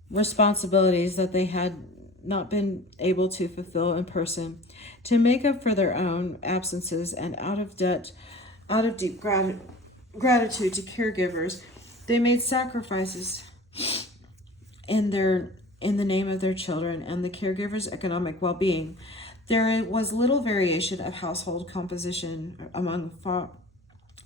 responsibilities that they had not been able to fulfill in person. To make up for their own absences and out of deep gratitude to caregivers. They made sacrifices in the name of their children and the caregivers' economic well-being. There was little variation of household composition among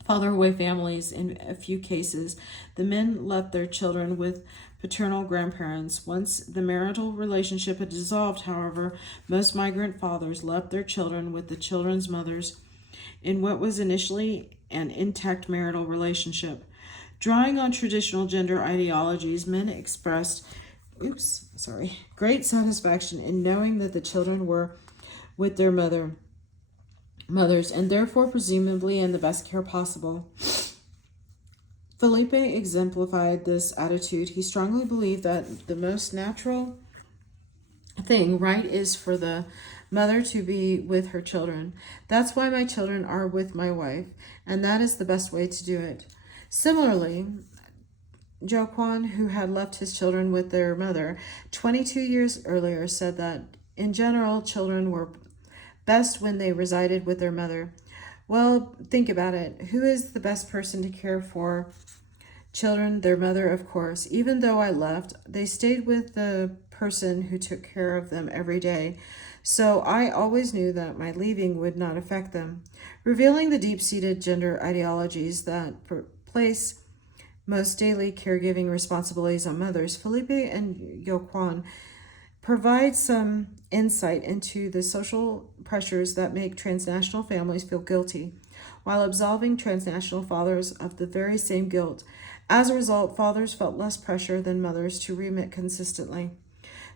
father-away families. In a few cases, the men left their children with paternal grandparents. Once the marital relationship had dissolved, however, most migrant fathers left their children with the children's mothers in what was initially an intact marital relationship. Drawing on traditional gender ideologies, men expressed great satisfaction in knowing that the children were with their mothers, and therefore presumably in the best care possible. Felipe exemplified this attitude. He strongly believed that the most natural thing right is for the mother to be with her children. That's why my children are with my wife, and that is the best way to do it. Similarly, Joaquin, who had left his children with their mother 22 years earlier, said that in general, children were best when they resided with their mother. Well, think about it. Who is the best person to care for children? Their mother, of course. Even though I left, they stayed with the person who took care of them every day. So I always knew that my leaving would not affect them. Revealing the deep-seated gender ideologies that place most daily caregiving responsibilities on mothers, Felipe and Joaquin provide some insight into the social pressures that make transnational families feel guilty, while absolving transnational fathers of the very same guilt. As a result, fathers felt less pressure than mothers to remit consistently.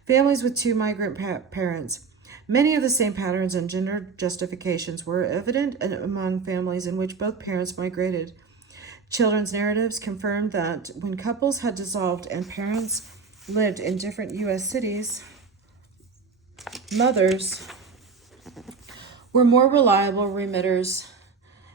Families with two migrant parents. Many of the same patterns and gender justifications were evident among families in which both parents migrated. Children's narratives confirmed that when couples had dissolved and parents lived in different U.S. cities, mothers were more reliable remitters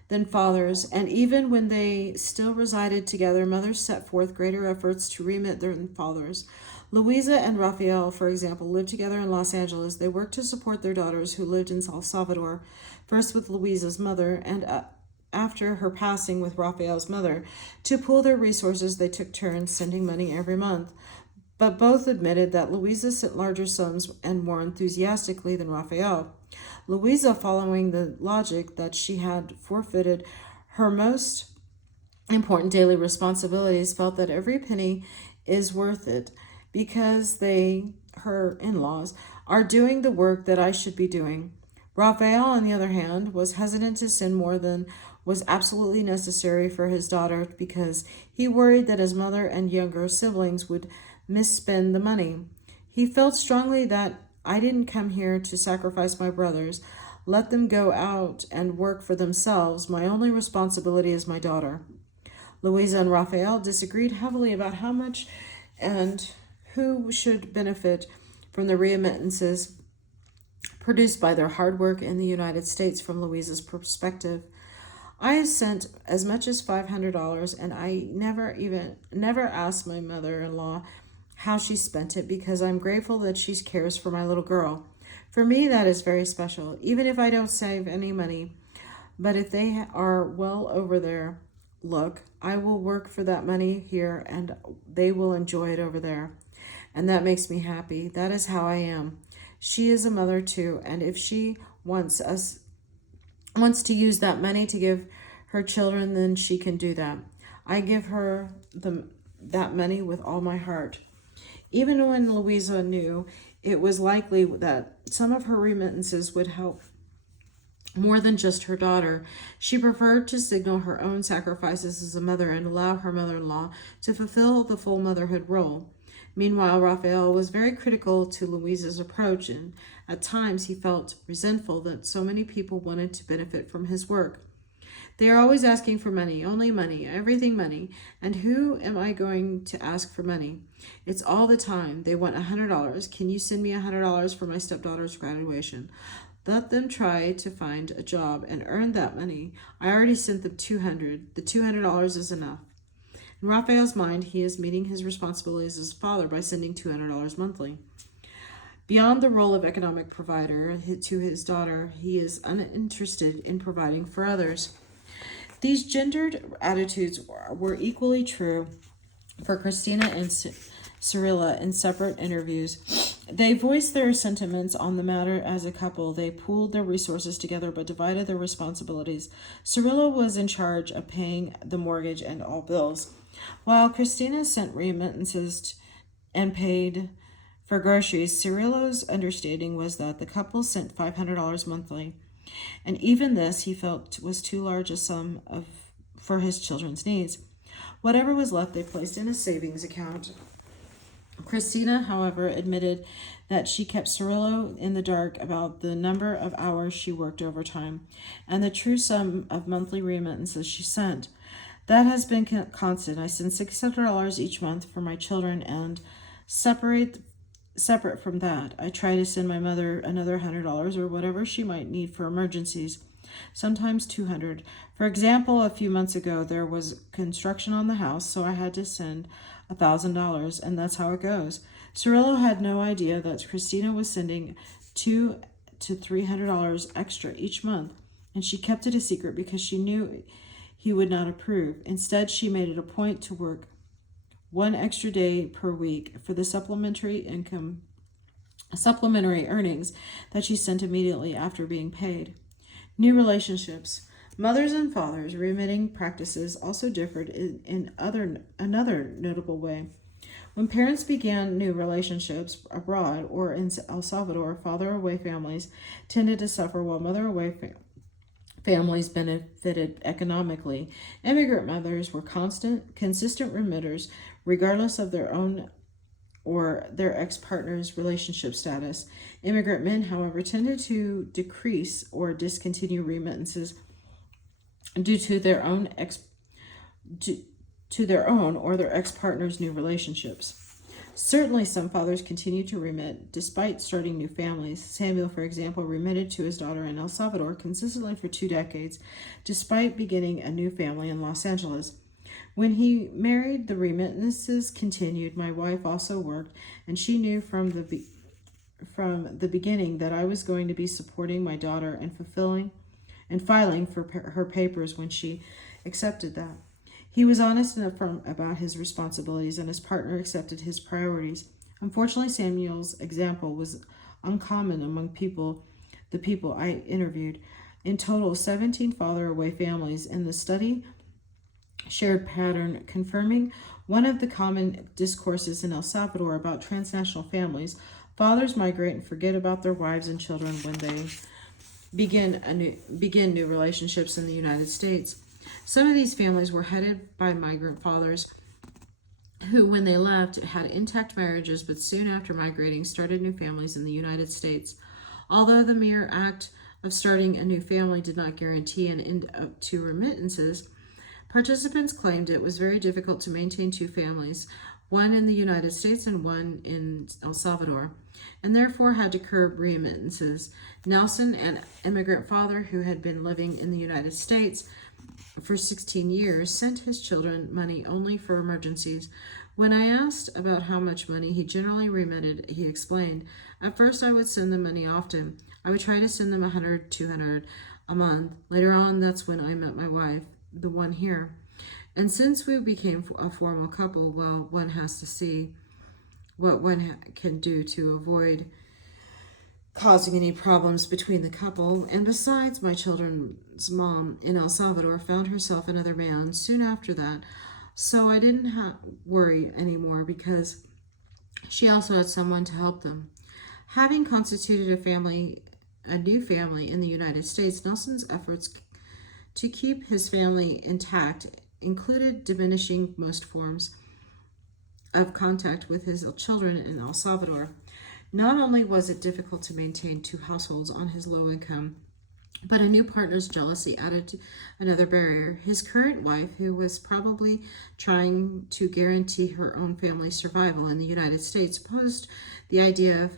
than fathers, and even when they still resided together, mothers set forth greater efforts to remit than fathers. Louisa and Rafael, for example, lived together in Los Angeles. They worked to support their daughters who lived in El Salvador, first with Louisa's mother, and after her passing with Rafael's mother. To pool their resources, they took turns sending money every month. But both admitted that Louisa sent larger sums and more enthusiastically than Rafael. Louisa, following the logic that she had forfeited her most important daily responsibilities, felt that every penny is worth it because they, her in-laws, are doing the work that I should be doing. Rafael, on the other hand, was hesitant to send more than was absolutely necessary for his daughter because he worried that his mother and younger siblings would misspend the money. He felt strongly that I didn't come here to sacrifice my brothers. Let them go out and work for themselves. My only responsibility is my daughter. Louisa and Rafael disagreed heavily about how much and who should benefit from the remittances produced by their hard work in the United States. From Louisa's perspective, I sent as much as $500, and I never asked my mother-in-law how she spent it because I'm grateful that she cares for my little girl. For me, that is very special, even if I don't save any money. But if they are well over their look, I will work for that money here and they will enjoy it over there. And that makes me happy. That is how I am. She is a mother too, and if she wants to use that money to give her children, then she can do that. I give her that money with all my heart. Even when Louisa knew it was likely that some of her remittances would help more than just her daughter, she preferred to signal her own sacrifices as a mother and allow her mother-in-law to fulfill the full motherhood role. Meanwhile, Rafael was very critical to Louisa's approach, and at times he felt resentful that so many people wanted to benefit from his work. They are always asking for money, only money, everything money. And who am I going to ask for money? It's all the time. They want $100. Can you send me $100 for my stepdaughter's graduation? Let them try to find a job and earn that money. I already sent them $200. The $200 is enough. In Raphael's mind, he is meeting his responsibilities as a father by sending $200 monthly. Beyond the role of economic provider to his daughter, he is uninterested in providing for others. These gendered attitudes were equally true for Christina and Cirilla in separate interviews. They voiced their sentiments on the matter as a couple. They pooled their resources together but divided their responsibilities. Cirilla was in charge of paying the mortgage and all bills, while Christina sent remittances and paid for groceries. Cirilla's understanding was that the couple sent $500 monthly, and even this he felt was too large a sum for his children's needs. Whatever was left, they placed in a savings account. Christina, however, admitted that she kept Cirilla in the dark about the number of hours she worked overtime and the true sum of monthly remittances she sent. That has been constant. I send $600 each month for my children, and separate from that, I try to send my mother another $100 or whatever she might need for emergencies, sometimes $200. For example, a few months ago, there was construction on the house, so I had to send $1,000, and that's how it goes. Cirilla had no idea that Christina was sending $200 to $300 extra each month, and she kept it a secret because she knew he would not approve. Instead, she made it a point to work one extra day per week for the supplementary earnings that she sent immediately after being paid. New relationships. Mothers and fathers' remitting practices also differed in another notable way. When parents began new relationships abroad or in El Salvador, father-away families tended to suffer while mother-away families benefited economically. Immigrant mothers were consistent remitters, regardless of their own or their ex-partner's relationship status. Immigrant men, however, tended to decrease or discontinue remittances due to their own or their ex-partner's new relationships. Certainly, some fathers continued to remit despite starting new families. Samuel, for example, remitted to his daughter in El Salvador consistently for 2 decades, despite beginning a new family in Los Angeles. When he married, the remittances continued. My wife also worked, and she knew from the beginning that I was going to be supporting my daughter and filing for her papers when she accepted that. He was honest and upfront about his responsibilities, and his partner accepted his priorities. Unfortunately, Samuel's example was uncommon among the people I interviewed. In total, 17 father-away families in the study shared pattern, confirming one of the common discourses in El Salvador about transnational families. Fathers migrate and forget about their wives and children when they begin new relationships in the United States. Some of these families were headed by migrant fathers who, when they left, had intact marriages, but soon after migrating, started new families in the United States. Although the mere act of starting a new family did not guarantee an end to remittances, participants claimed it was very difficult to maintain 2 families, one in the United States and one in El Salvador, and therefore had to curb remittances. Nelson, an immigrant father who had been living in the United States for 16 years, sent his children money only for emergencies. When I asked about how much money he generally remitted, he explained, "At first I would send them money often. I would try to send them $100, $200 a month. Later on, that's when I met my wife, the one here. And since we became a formal couple, well, one has to see what one can do to avoid causing any problems between the couple. And besides, my children's mom in El Salvador found herself another man soon after that, so I didn't worry anymore because she also had someone to help them." Having constituted a new family in the United States, Nelson's efforts to keep his family intact included diminishing most forms of contact with his children in El Salvador. Not only was it difficult to maintain 2 households on his low income, but a new partner's jealousy added another barrier. His current wife, who was probably trying to guarantee her own family's survival in the United States, opposed the idea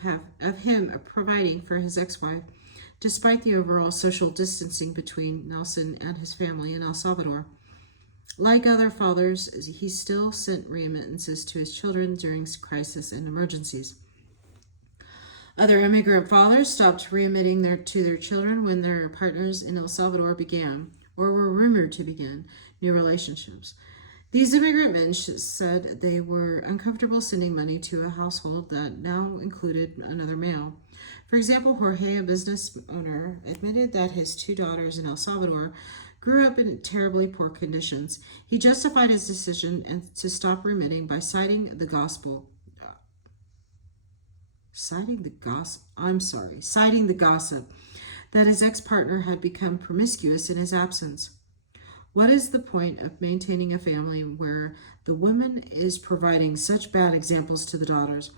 of him providing for his ex-wife, despite the overall social distancing between Nelson and his family in El Salvador. Like other fathers, he still sent remittances to his children during crisis and emergencies. Other immigrant fathers stopped remitting to their children when their partners in El Salvador began or were rumored to begin new relationships. These immigrant men said they were uncomfortable sending money to a household that now included another male. For example, Jorge, a business owner, admitted that his two daughters in El Salvador grew up in terribly poor conditions. He justified his decision to stop remitting by citing the gospel. Citing the gossip that his ex-partner had become promiscuous in his absence. What is the point of maintaining a family where the woman is providing such bad examples to the daughters?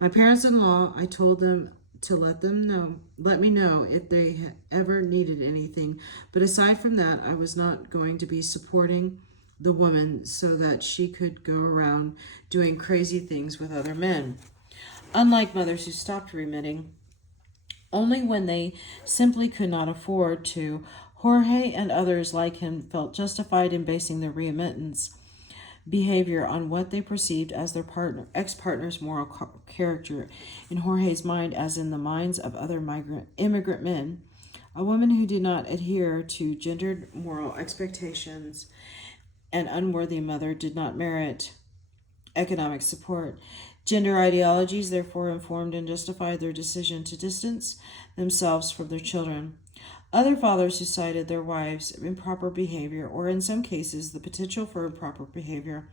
My parents-in-law, I told them to let me know if they ever needed anything. But aside from that, I was not going to be supporting the woman so that she could go around doing crazy things with other men. Unlike mothers who stopped remitting only when they simply could not afford to, Jorge and others like him felt justified in basing their remittance behavior on what they perceived as their ex-partner's moral character. In Jorge's mind, as in the minds of other immigrant men, a woman who did not adhere to gendered moral expectations, an unworthy mother, did not merit economic support. Gender ideologies therefore informed and justified their decision to distance themselves from their children. Other fathers who cited their wives' improper behavior, or in some cases the potential for improper behavior,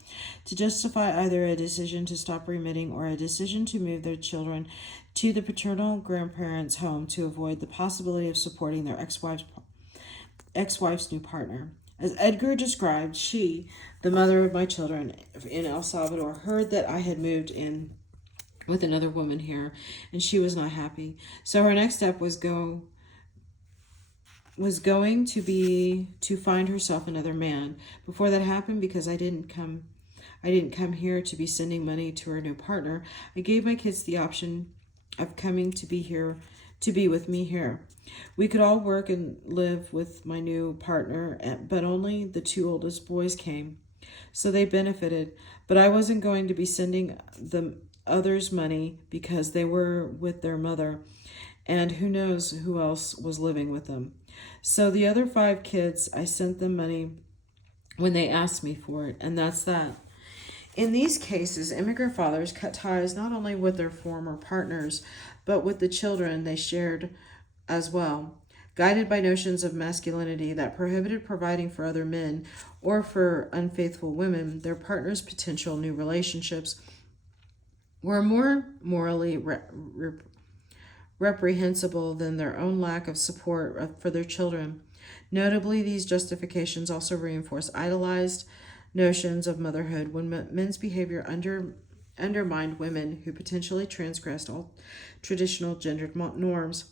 to justify either a decision to stop remitting or a decision to move their children to the paternal grandparents' home to avoid the possibility of supporting their ex-wife's new partner. As Edgar described, she, the mother of my children in El Salvador, heard that I had moved in with another woman here, and she was not happy. So her next step was going to be to find herself another man. Before that happened, because I didn't come here to be sending money to her new partner, I gave my kids the option of coming to be with me here. We could all work and live with my new partner, but only the two oldest boys came. So they benefited, but I wasn't going to be sending the others money because they were with their mother, and who knows who else was living with them. So the other 5 kids, I sent them money when they asked me for it, and that's that. In these cases, immigrant fathers cut ties not only with their former partners, but with the children they shared as well. Guided by notions of masculinity that prohibited providing for other men or for unfaithful women, their partners' potential new relationships were more morally reprehensible than their own lack of support for their children. Notably, these justifications also reinforce idolized notions of motherhood when men's behavior undermined women who potentially transgressed all traditional gendered norms.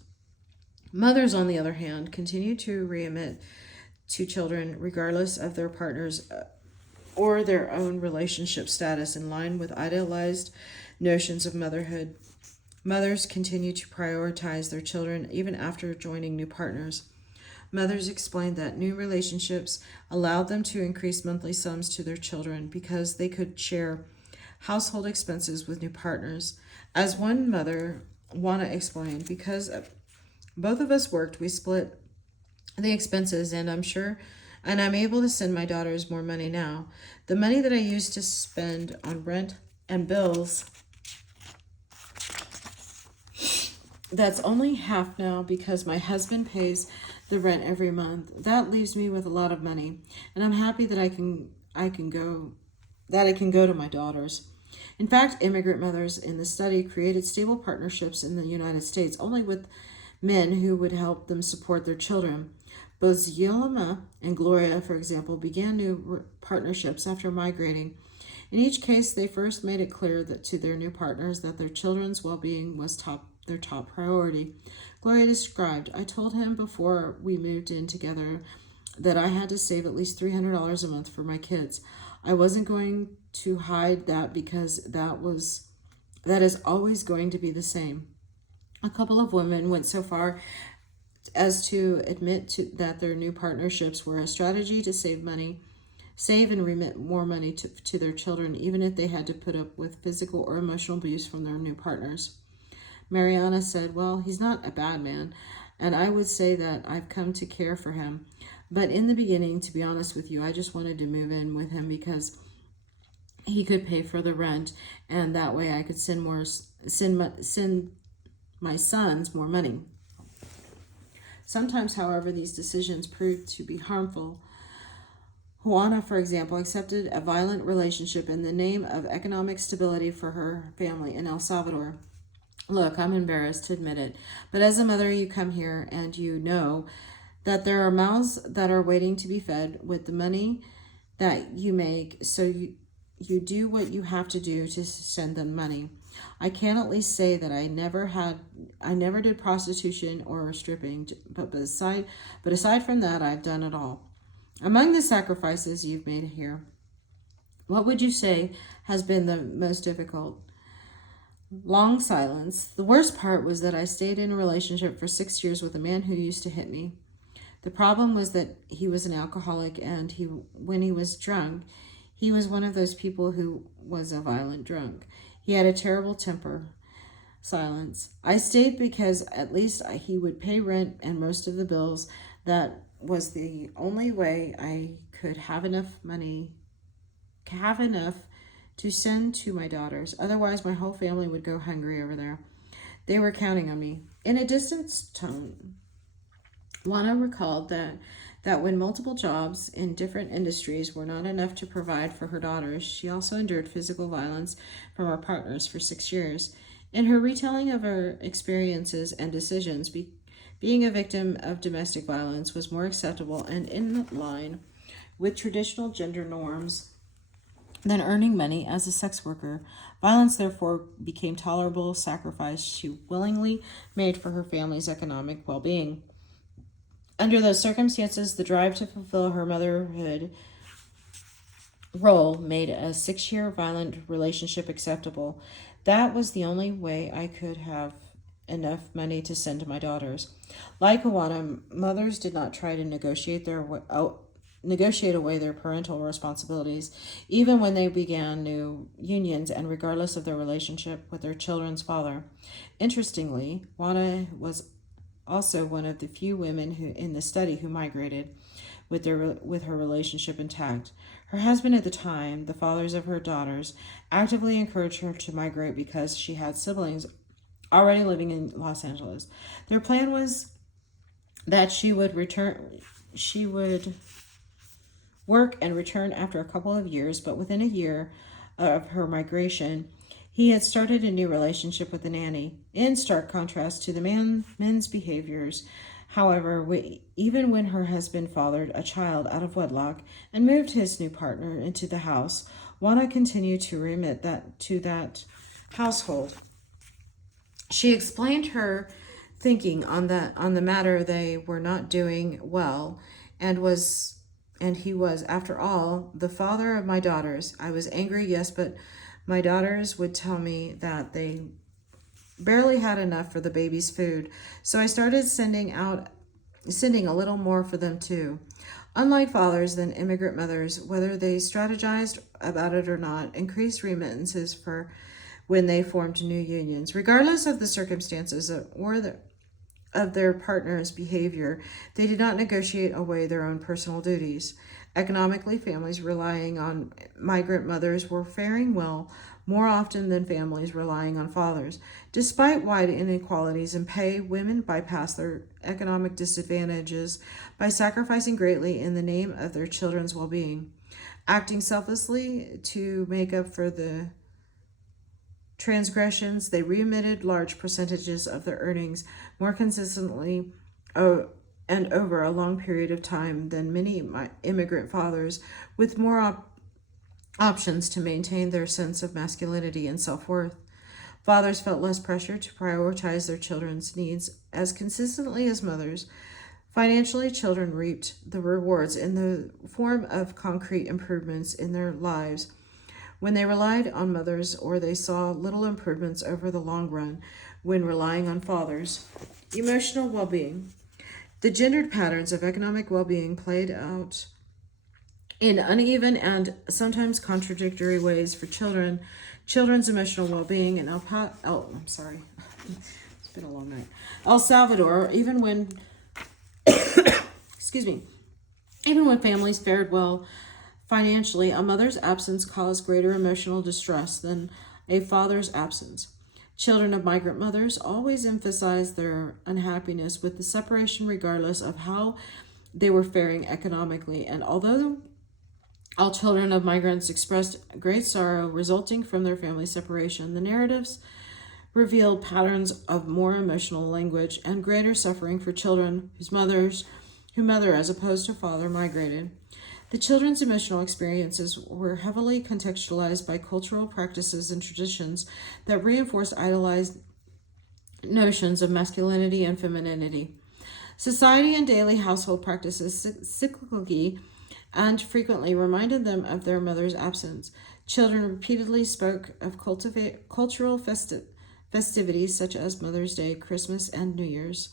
Mothers, on the other hand, continue to remit to children regardless of their partners or their own relationship status, in line with idealized notions of motherhood. Mothers continue to prioritize their children even after joining new partners. Mothers explained that new relationships allowed them to increase monthly sums to their children because they could share household expenses with new partners. As one mother, Juana, explained, because both of us worked, we split the expenses, and I'm able to send my daughters more money now. The money that I used to spend on rent and bills, that's only half now because my husband pays the rent every month. That leaves me with a lot of money, and I'm happy that I can go to my daughters. In fact, immigrant mothers in the study created stable partnerships in the United States only with men who would help them support their children. Both Yelma and Gloria, for example, began new partnerships after migrating. In each case, they first made it clear to their new partners that their children's well-being was their top priority. Gloria described, I told him before we moved in together that I had to save at least $300 a month for my kids. I wasn't going to hide that because that is always going to be the same. A couple of women went so far as to admit that their new partnerships were a strategy to save and remit more money to their children, even if they had to put up with physical or emotional abuse from their new partners. Mariana said, well, he's not a bad man, and I would say that I've come to care for him. But in the beginning, to be honest with you, I just wanted to move in with him because he could pay for the rent, and that way I could send my sons more money. Sometimes, however, these decisions proved to be harmful. Juana, for example, accepted a violent relationship in the name of economic stability for her family in El Salvador. Look, I'm embarrassed to admit it, but as a mother, you come here and you know that there are mouths that are waiting to be fed with the money that you make, so you do what you have to do to send them money. I can at least say that I never did prostitution or stripping, but aside from that, I've done it all. Among the sacrifices you've made here, what would you say has been the most difficult? Long silence. The worst part was that I stayed in a relationship for 6 years with a man who used to hit me. The problem was that he was an alcoholic, and when he was drunk, he was one of those people who was a violent drunk. He had a terrible temper. Silence. I stayed because at least he would pay rent and most of the bills. That was the only way I could have enough to send to my daughters. Otherwise, my whole family would go hungry over there. They were counting on me. In a distant tone, Juana recalled that when multiple jobs in different industries were not enough to provide for her daughters, she also endured physical violence from her partners for 6 years. In her retelling of her experiences and decisions, being a victim of domestic violence was more acceptable and in line with traditional gender norms than earning money as a sex worker. Violence, therefore, became tolerable sacrifice she willingly made for her family's economic well-being. Under those circumstances, the drive to fulfill her motherhood role made a 6-year violent relationship acceptable. That was the only way I could have enough money to send to my daughters. Like Juana, mothers did not try to negotiate away their parental responsibilities, even when they began new unions and regardless of their relationship with their children's father. Interestingly, Juana was also one of the few women in the study who migrated with her relationship intact. Her husband at the time, the fathers of her daughters, actively encouraged her to migrate because she had siblings already living in Los Angeles. Their plan was that she would work and return after a couple of years, but within a year of her migration, he had started a new relationship with a nanny, in stark contrast to the men's behaviors. However, even when her husband fathered a child out of wedlock and moved his new partner into the house, Juana continued to remit to that household. She explained her thinking on the matter. They were not doing well, and he was, after all, the father of my daughters. I was angry, yes, but my daughters would tell me that they barely had enough for the baby's food, so I started sending a little more for them too. Unlike fathers than immigrant mothers, whether they strategized about it or not, increased remittances for when they formed new unions. Regardless of the circumstances of their partner's behavior, they did not negotiate away their own personal duties. Economically, families relying on migrant mothers were faring well more often than families relying on fathers. Despite wide inequalities in pay, women bypassed their economic disadvantages by sacrificing greatly in the name of their children's well-being. Acting selflessly to make up for the transgressions, they remitted large percentages of their earnings more consistently and over a long period of time than many immigrant fathers with more options to maintain their sense of masculinity and self-worth. Fathers felt less pressure to prioritize their children's needs as consistently as mothers. Financially, children reaped the rewards in the form of concrete improvements in their lives when they relied on mothers, or they saw little improvements over the long run when relying on fathers. Emotional well-being. The gendered patterns of economic well-being played out in uneven and sometimes contradictory ways for children's emotional well-being in I'm sorry. It's been a long night. El Salvador, even when excuse me, Even when families fared well financially, a mother's absence caused greater emotional distress than a father's absence. Children of migrant mothers always emphasized their unhappiness with the separation regardless of how they were faring economically, and although all children of migrants expressed great sorrow resulting from their family separation, the narratives revealed patterns of more emotional language and greater suffering for children whose mother as opposed to father migrated. The children's emotional experiences were heavily contextualized by cultural practices and traditions that reinforced idolized notions of masculinity and femininity. Society and daily household practices cyclically and frequently reminded them of their mother's absence. Children repeatedly spoke of cultural festivities such as Mother's Day, Christmas, and New Year's,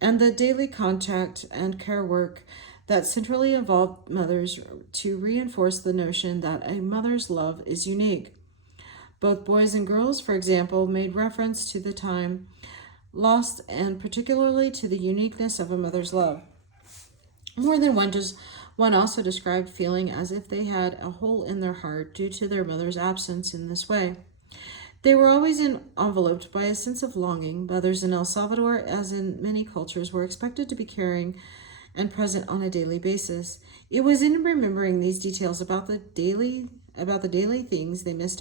and the daily contact and care work that centrally involved mothers to reinforce the notion that a mother's love is unique. Both boys and girls, for example, made reference to the time lost and particularly to the uniqueness of a mother's love. More than one also described feeling as if they had a hole in their heart due to their mother's absence in this way. They were always enveloped by a sense of longing. Mothers in El Salvador, as in many cultures, were expected to be caring and present on a daily basis. It was in remembering these details about the daily things they missed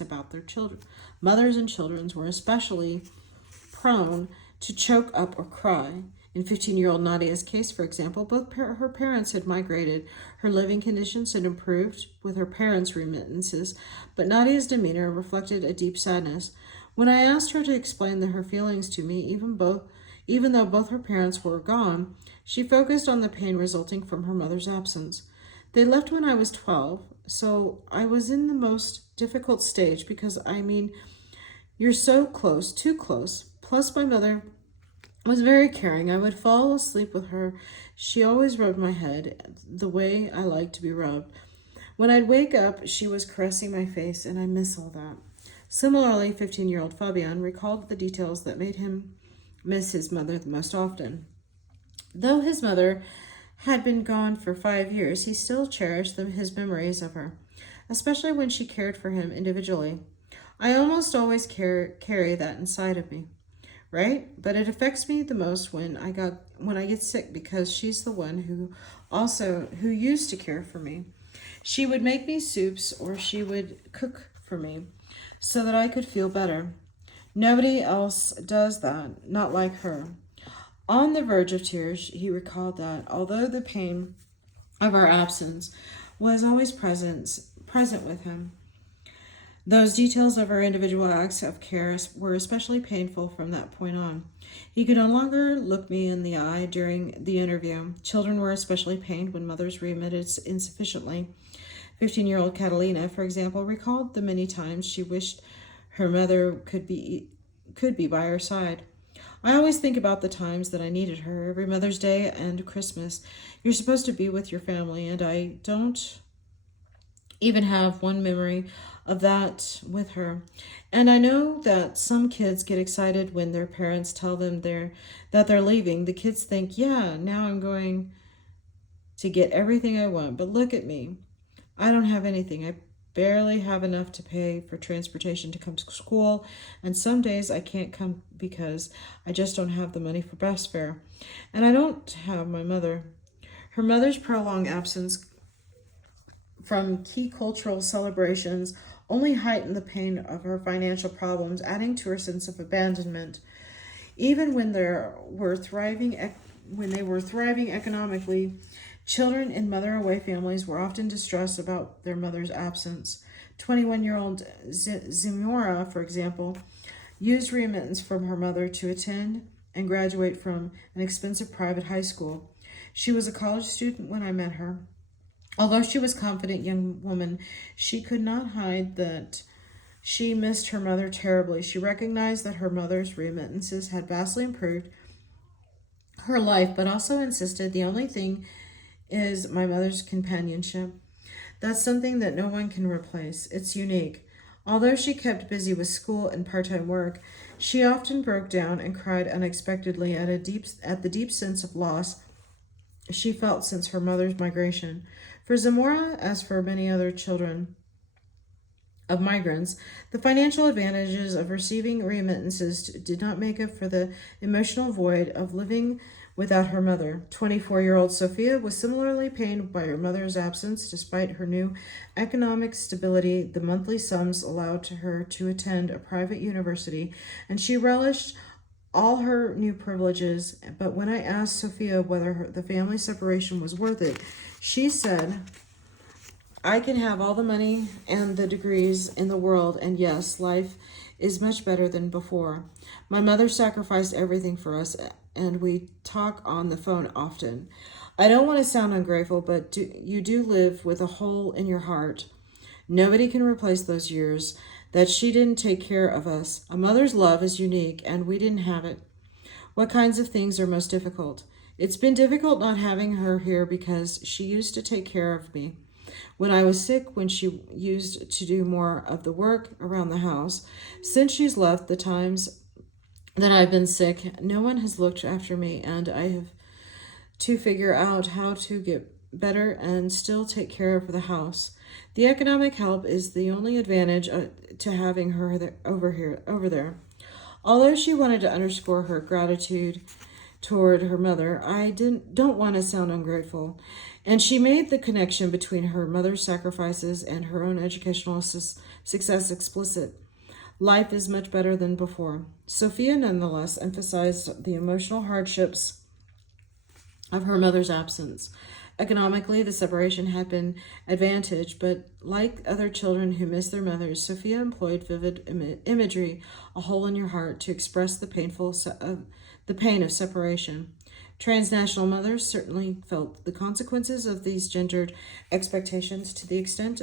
about their children. Mothers and children were especially prone to choke up or cry. In 15-year-old Nadia's case, for example, both her parents had migrated. Her living conditions had improved with her parents' remittances, but Nadia's demeanor reflected a deep sadness. When I asked her to explain her feelings to me, even though both her parents were gone, she focused on the pain resulting from her mother's absence. They left when I was 12, so I was in the most difficult stage because, you're so close, too close. Plus, my mother was very caring. I would fall asleep with her. She always rubbed my head the way I like to be rubbed. When I'd wake up, she was caressing my face, and I miss all that. Similarly, 15-year-old Fabian recalled the details that made him miss his mother the most often. Though his mother had been gone for 5 years, he still cherished his memories of her, especially when she cared for him individually. I almost always carry that inside of me. Right? But it affects me the most when I get sick because she's the one who used to care for me. She would make me soups or she would cook for me so that I could feel better. Nobody else does that, not like her. On the verge of tears, he recalled that although the pain of our absence was always present with him, those details of our individual acts of care were especially painful from that point on. He could no longer look me in the eye during the interview. Children were especially pained when mothers remitted insufficiently. 15-year-old Catalina, for example, recalled the many times she wished her mother could be by her side. I always think about the times that I needed her. Every Mother's Day and Christmas, you're supposed to be with your family, and I don't even have one memory of that with her. And I know that some kids get excited when their parents tell them that they're leaving. The kids think, yeah, now I'm going to get everything I want. But look at me. I don't have anything. I barely have enough to pay for transportation to come to school. And some days I can't come because I just don't have the money for bus fare. And I don't have my mother. Her mother's prolonged absence from key cultural celebrations only heightened the pain of her financial problems, adding to her sense of abandonment. Even when they were thriving economically, children in mother-away families were often distressed about their mother's absence. 21-year-old Zimora, for example, used remittance from her mother to attend and graduate from an expensive private high school. She was a college student when I met her. Although she was a confident young woman, she could not hide that she missed her mother terribly. She recognized that her mother's remittances had vastly improved her life, but also insisted the only thing is my mother's companionship. That's something that no one can replace. It's unique. Although she kept busy with school and part-time work, she often broke down and cried unexpectedly at the deep sense of loss she felt since her mother's migration. For Zamora, as for many other children of migrants, the financial advantages of receiving remittances did not make up for the emotional void of living without her mother. 24-year-old Sophia was similarly pained by her mother's absence. Despite her new economic stability, the monthly sums allowed her to attend a private university, and she relished all her new privileges. But when I asked Sophia whether the family separation was worth it, she said, I can have all the money and the degrees in the world, and yes, life is much better than before. My mother sacrificed everything for us, and we talk on the phone often. I don't want to sound ungrateful, but you do live with a hole in your heart. Nobody can replace those years that she didn't take care of us. A mother's love is unique, and we didn't have it. What kinds of things are most difficult? It's been difficult not having her here because she used to take care of me. When I was sick, when she used to do more of the work around the house. Since she's left, the times that I've been sick, no one has looked after me, and I have to figure out how to get better and still take care of the house. The economic help is the only advantage to having her over there. Although she wanted to underscore her gratitude toward her mother, I don't want to sound ungrateful. And she made the connection between her mother's sacrifices and her own educational success explicit. Life is much better than before. Sophia nonetheless emphasized the emotional hardships of her mother's absence. Economically, the separation had been advantaged, but like other children who miss their mothers, Sophia employed vivid imagery, a hole in your heart, to express the pain of separation. Transnational mothers certainly felt the consequences of these gendered expectations to the extent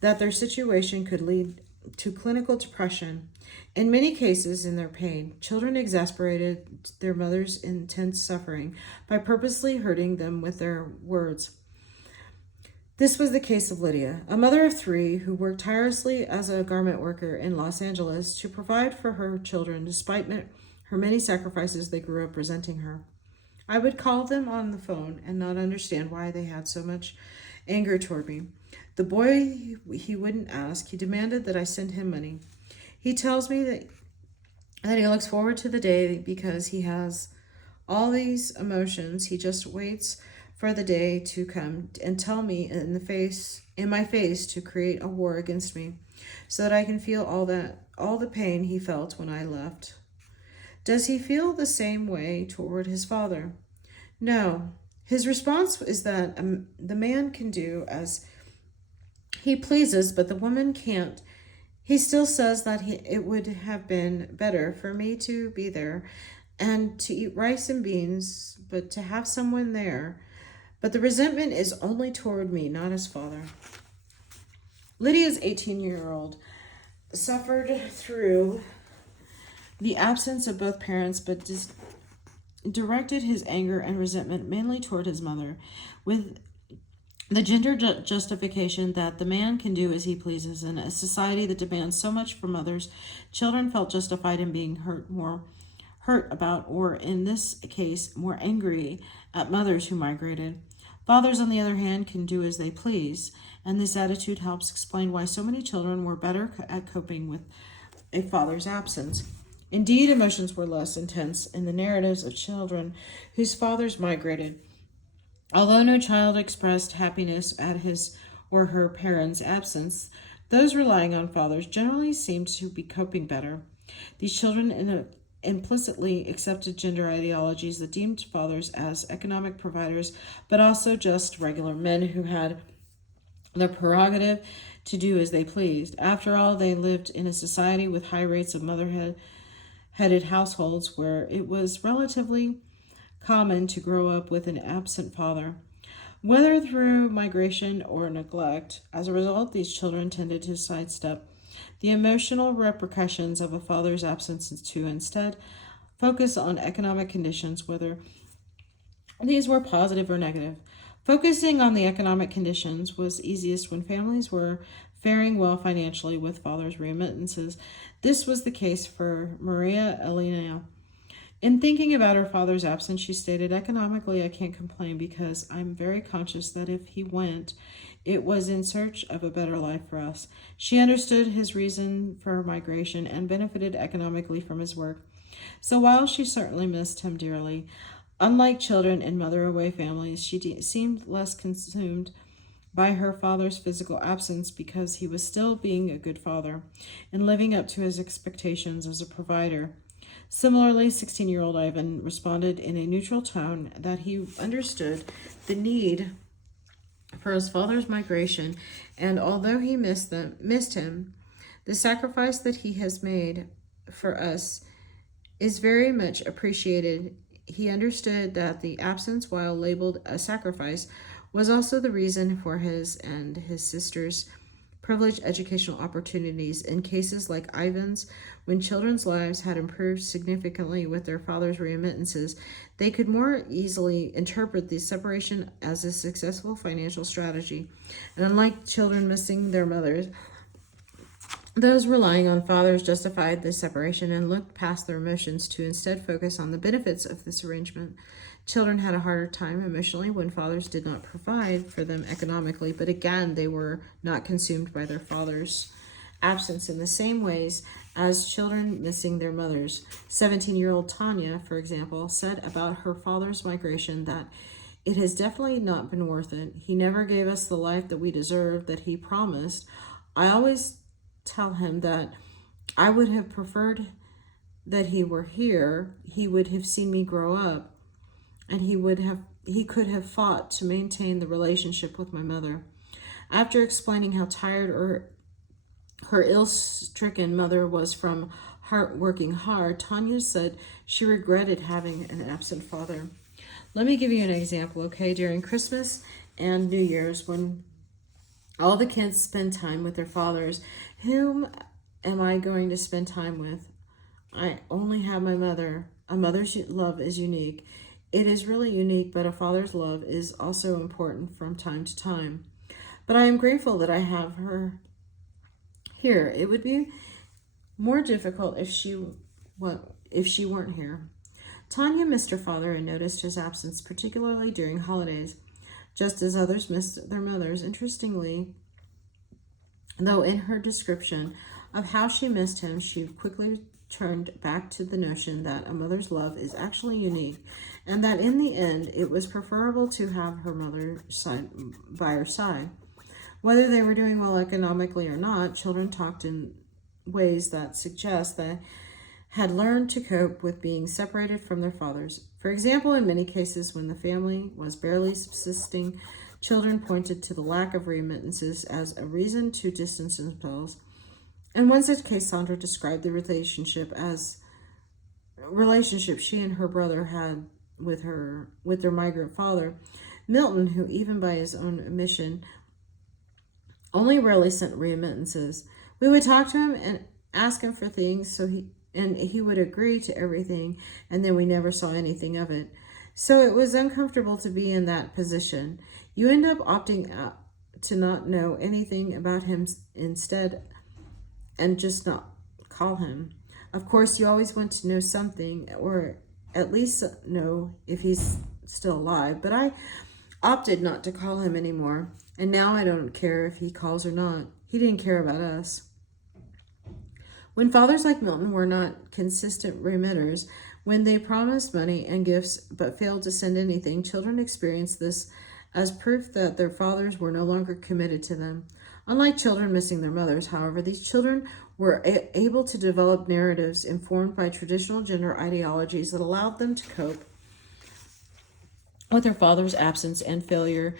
that their situation could lead to clinical depression. In many cases, in their pain, children exasperated their mother's intense suffering by purposely hurting them with their words. This was the case of Lydia, a mother of 3 who worked tirelessly as a garment worker in Los Angeles to provide for her children. Despite her many sacrifices, they grew up resenting her. I would call them on the phone and not understand why they had so much anger toward me. The boy, he wouldn't ask. He demanded that I send him money. He tells me that he looks forward to the day because he has all these emotions. He just waits for the day to come and tell me in my face to create a war against me so that I can feel all the pain he felt when I left. Does he feel the same way toward his father? No. His response is that the man can do as he pleases, but the woman can't. He still says that it would have been better for me to be there and to eat rice and beans, but to have someone there. But the resentment is only toward me, not his father. Lydia's 18-year-old suffered through the absence of both parents, but directed his anger and resentment mainly toward his mother, with the gender justification that the man can do as he pleases. In a society that demands so much from mothers, children felt justified in being hurt about, or in this case, more angry at mothers who migrated. Fathers, on the other hand, can do as they please, and this attitude helps explain why so many children were better at coping with a father's absence. Indeed, emotions were less intense in the narratives of children whose fathers migrated. Although no child expressed happiness at his or her parents' absence, those relying on fathers generally seemed to be coping better. These children implicitly accepted gender ideologies that deemed fathers as economic providers, but also just regular men who had the prerogative to do as they pleased. After all, they lived in a society with high rates of mother-headed households where it was relatively common to grow up with an absent father, whether through migration or neglect. As a result, these children tended to sidestep the emotional repercussions of a father's absence to instead focus on economic conditions, whether these were positive or negative. Focusing on the economic conditions was easiest when families were faring well financially with fathers' remittances. This was the case for Maria Elena. In thinking about her father's absence, she stated, "Economically, I can't complain because I'm very conscious that if he went, it was in search of a better life for us." She understood his reason for migration and benefited economically from his work. So while she certainly missed him dearly, unlike children in mother away families, she seemed less consumed by her father's physical absence because he was still being a good father and living up to his expectations as a provider. Similarly, 16-year-old Ivan responded in a neutral tone that he understood the need for his father's migration, and although he missed him, the sacrifice that he has made for us is very much appreciated. He understood that the absence, while labeled a sacrifice, was also the reason for his and his sister's privileged educational opportunities. In cases like Ivan's, when children's lives had improved significantly with their father's remittances, they could more easily interpret the separation as a successful financial strategy. And unlike children missing their mothers, those relying on fathers justified the separation and looked past their emotions to instead focus on the benefits of this arrangement. Children had a harder time emotionally when fathers did not provide for them economically, but again, they were not consumed by their father's absence in the same ways as children missing their mothers. 17-year-old Tanya, for example, said about her father's migration that it has definitely not been worth it. He never gave us the life that we deserved, that he promised. I always tell him that I would have preferred that he were here. He would have seen me grow up, and he could have fought to maintain the relationship with my mother. After explaining how tired her ill-stricken mother was from working hard, Tanya said she regretted having an absent father. Let me give you an example, okay? During Christmas and New Year's, when all the kids spend time with their fathers, whom am I going to spend time with? I only have my mother. A mother's love is unique. It is really unique, but a father's love is also important from time to time. But I am grateful that I have her here. It would be more difficult if she weren't here. Tanya missed her father and noticed his absence, particularly during holidays, just as others missed their mothers. Interestingly, though, in her description of how she missed him, she quickly turned back to the notion that a mother's love is actually unique, and that in the end it was preferable to have her mother by her side. Whether they were doing well economically or not, children talked in ways that suggest that had learned to cope with being separated from their fathers. For example, in many cases when the family was barely subsisting, children pointed to the lack of remittances as a reason to distance themselves. In one such case, Sandra described the relationship she and her brother had with their migrant father, Milton, who even by his own admission only rarely sent remittances. We would talk to him and ask him for things, and he would agree to everything, and then we never saw anything of it. So it was uncomfortable to be in that position. You end up opting out to not know anything about him instead and just not call him. Of course, you always want to know something, or at least know if he's still alive, but I opted not to call him anymore, and now I don't care if he calls or not. He didn't care about us. When fathers like Milton were not consistent remitters, when they promised money and gifts but failed to send anything, children experienced this as proof that their fathers were no longer committed to them. Unlike children missing their mothers, however, these children were able to develop narratives informed by traditional gender ideologies that allowed them to cope with their father's absence and failure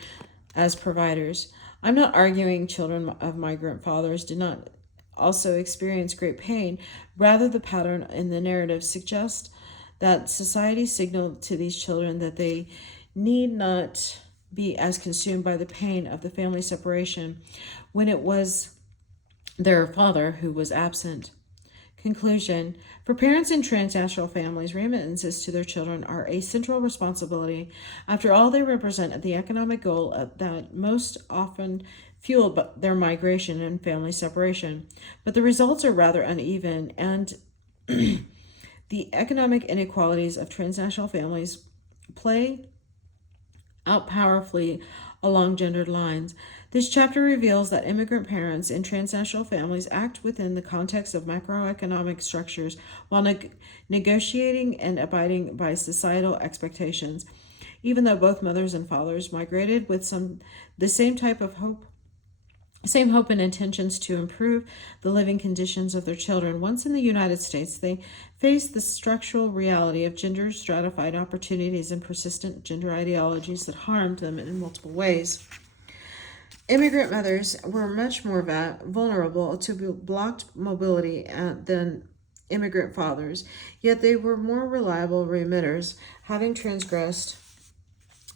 as providers. I'm not arguing children of migrant fathers did not also experience great pain. Rather, the pattern in the narrative suggests that society signaled to these children that they need not be as consumed by the pain of the family separation when it was their father who was absent. Conclusion: for parents in transnational families, remittances to their children are a central responsibility. After all, they represent the economic goal that most often fueled their migration and family separation. But the results are rather uneven, and The economic inequalities of transnational families play out powerfully along gendered lines. This chapter reveals that immigrant parents in transnational families act within the context of macroeconomic structures while negotiating and abiding by societal expectations. Even though both mothers and fathers migrated with the same hope and intentions to improve the living conditions of their children. Once in the United States, they faced the structural reality of gender stratified opportunities and persistent gender ideologies that harmed them in multiple ways. Immigrant mothers were much more vulnerable to blocked mobility than immigrant fathers, yet they were more reliable remitters, having transgressed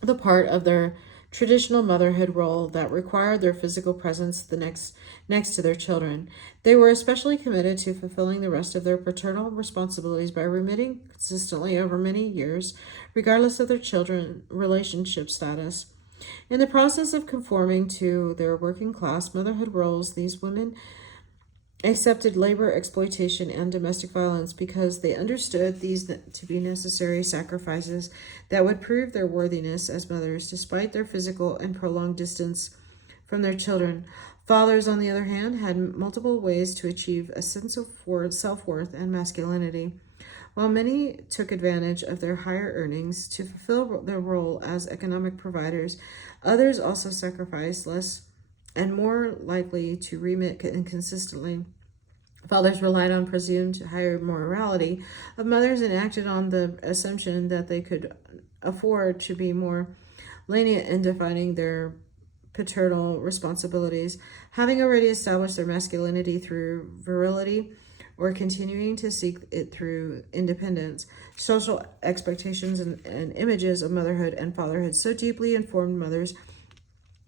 the part of their traditional motherhood role that required their physical presence next to their children. They were especially committed to fulfilling the rest of their paternal responsibilities by remitting consistently over many years, regardless of their children's relationship status. In the process of conforming to their working class motherhood roles, these women accepted labor exploitation and domestic violence because they understood these to be necessary sacrifices that would prove their worthiness as mothers despite their physical and prolonged distance from their children. Fathers, on the other hand, had multiple ways to achieve a sense of self-worth and masculinity. While many took advantage of their higher earnings to fulfill their role as economic providers, others also sacrificed less and more likely to remit inconsistently. Fathers relied on presumed higher morality of mothers and acted on the assumption that they could afford to be more lenient in defining their paternal responsibilities, having already established their masculinity through virility or continuing to seek it through independence. Social expectations and images of motherhood and fatherhood so deeply informed mothers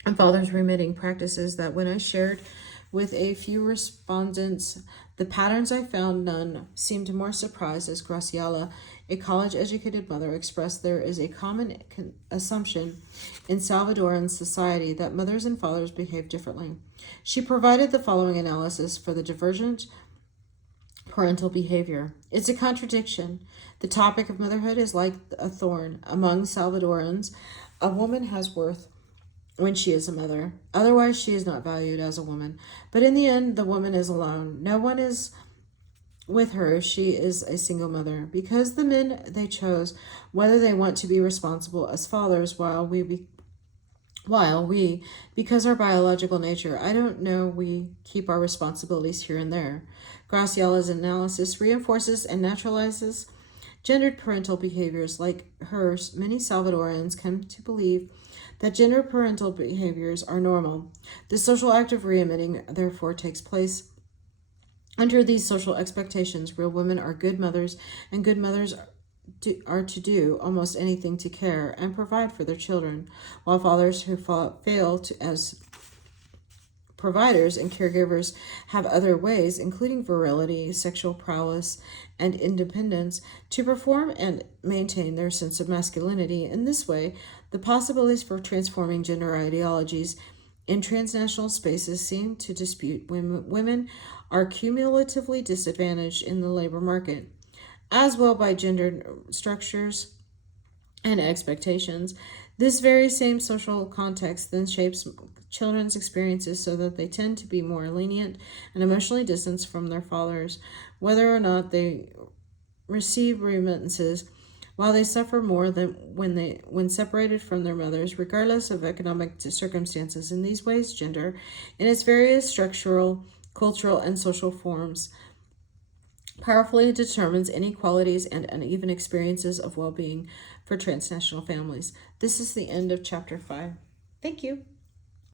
and fathers' remitting practices that when I shared with a few respondents the patterns I found, none seemed more surprised as Graciela, a college-educated mother, expressed there is a common assumption in Salvadoran society that mothers and fathers behave differently. She provided the following analysis for the divergent parental behavior. It's a contradiction. The topic of motherhood is like a thorn. Among Salvadorans, a woman has worth when she is a mother. Otherwise, she is not valued as a woman. But in the end, the woman is alone. No one is with her if she is a single mother. Because the men they chose, whether they want to be responsible as fathers while we, because our biological nature, I don't know, we keep our responsibilities here and there. Graciela's analysis reinforces and naturalizes gendered parental behaviors like hers. Many Salvadorans come to believe that gender parental behaviors are normal. The social act of reemitting therefore takes place under these social expectations. Real women are good mothers, and good mothers are to do almost anything to care and provide for their children, while fathers who fail to as providers and caregivers have other ways, including virility, sexual prowess, and independence, to perform and maintain their sense of masculinity. In this way, the possibilities for transforming gender ideologies in transnational spaces seem to dispute when women are cumulatively disadvantaged in the labor market, as well by gendered structures and expectations. This very same social context then shapes children's experiences so that they tend to be more lenient and emotionally distanced from their fathers, whether or not they receive remittances, while they suffer more than when separated from their mothers, regardless of economic circumstances. In these ways, gender, in its various structural, cultural, and social forms, powerfully determines inequalities and uneven experiences of well-being for transnational families. This is the end of chapter 5. Thank you.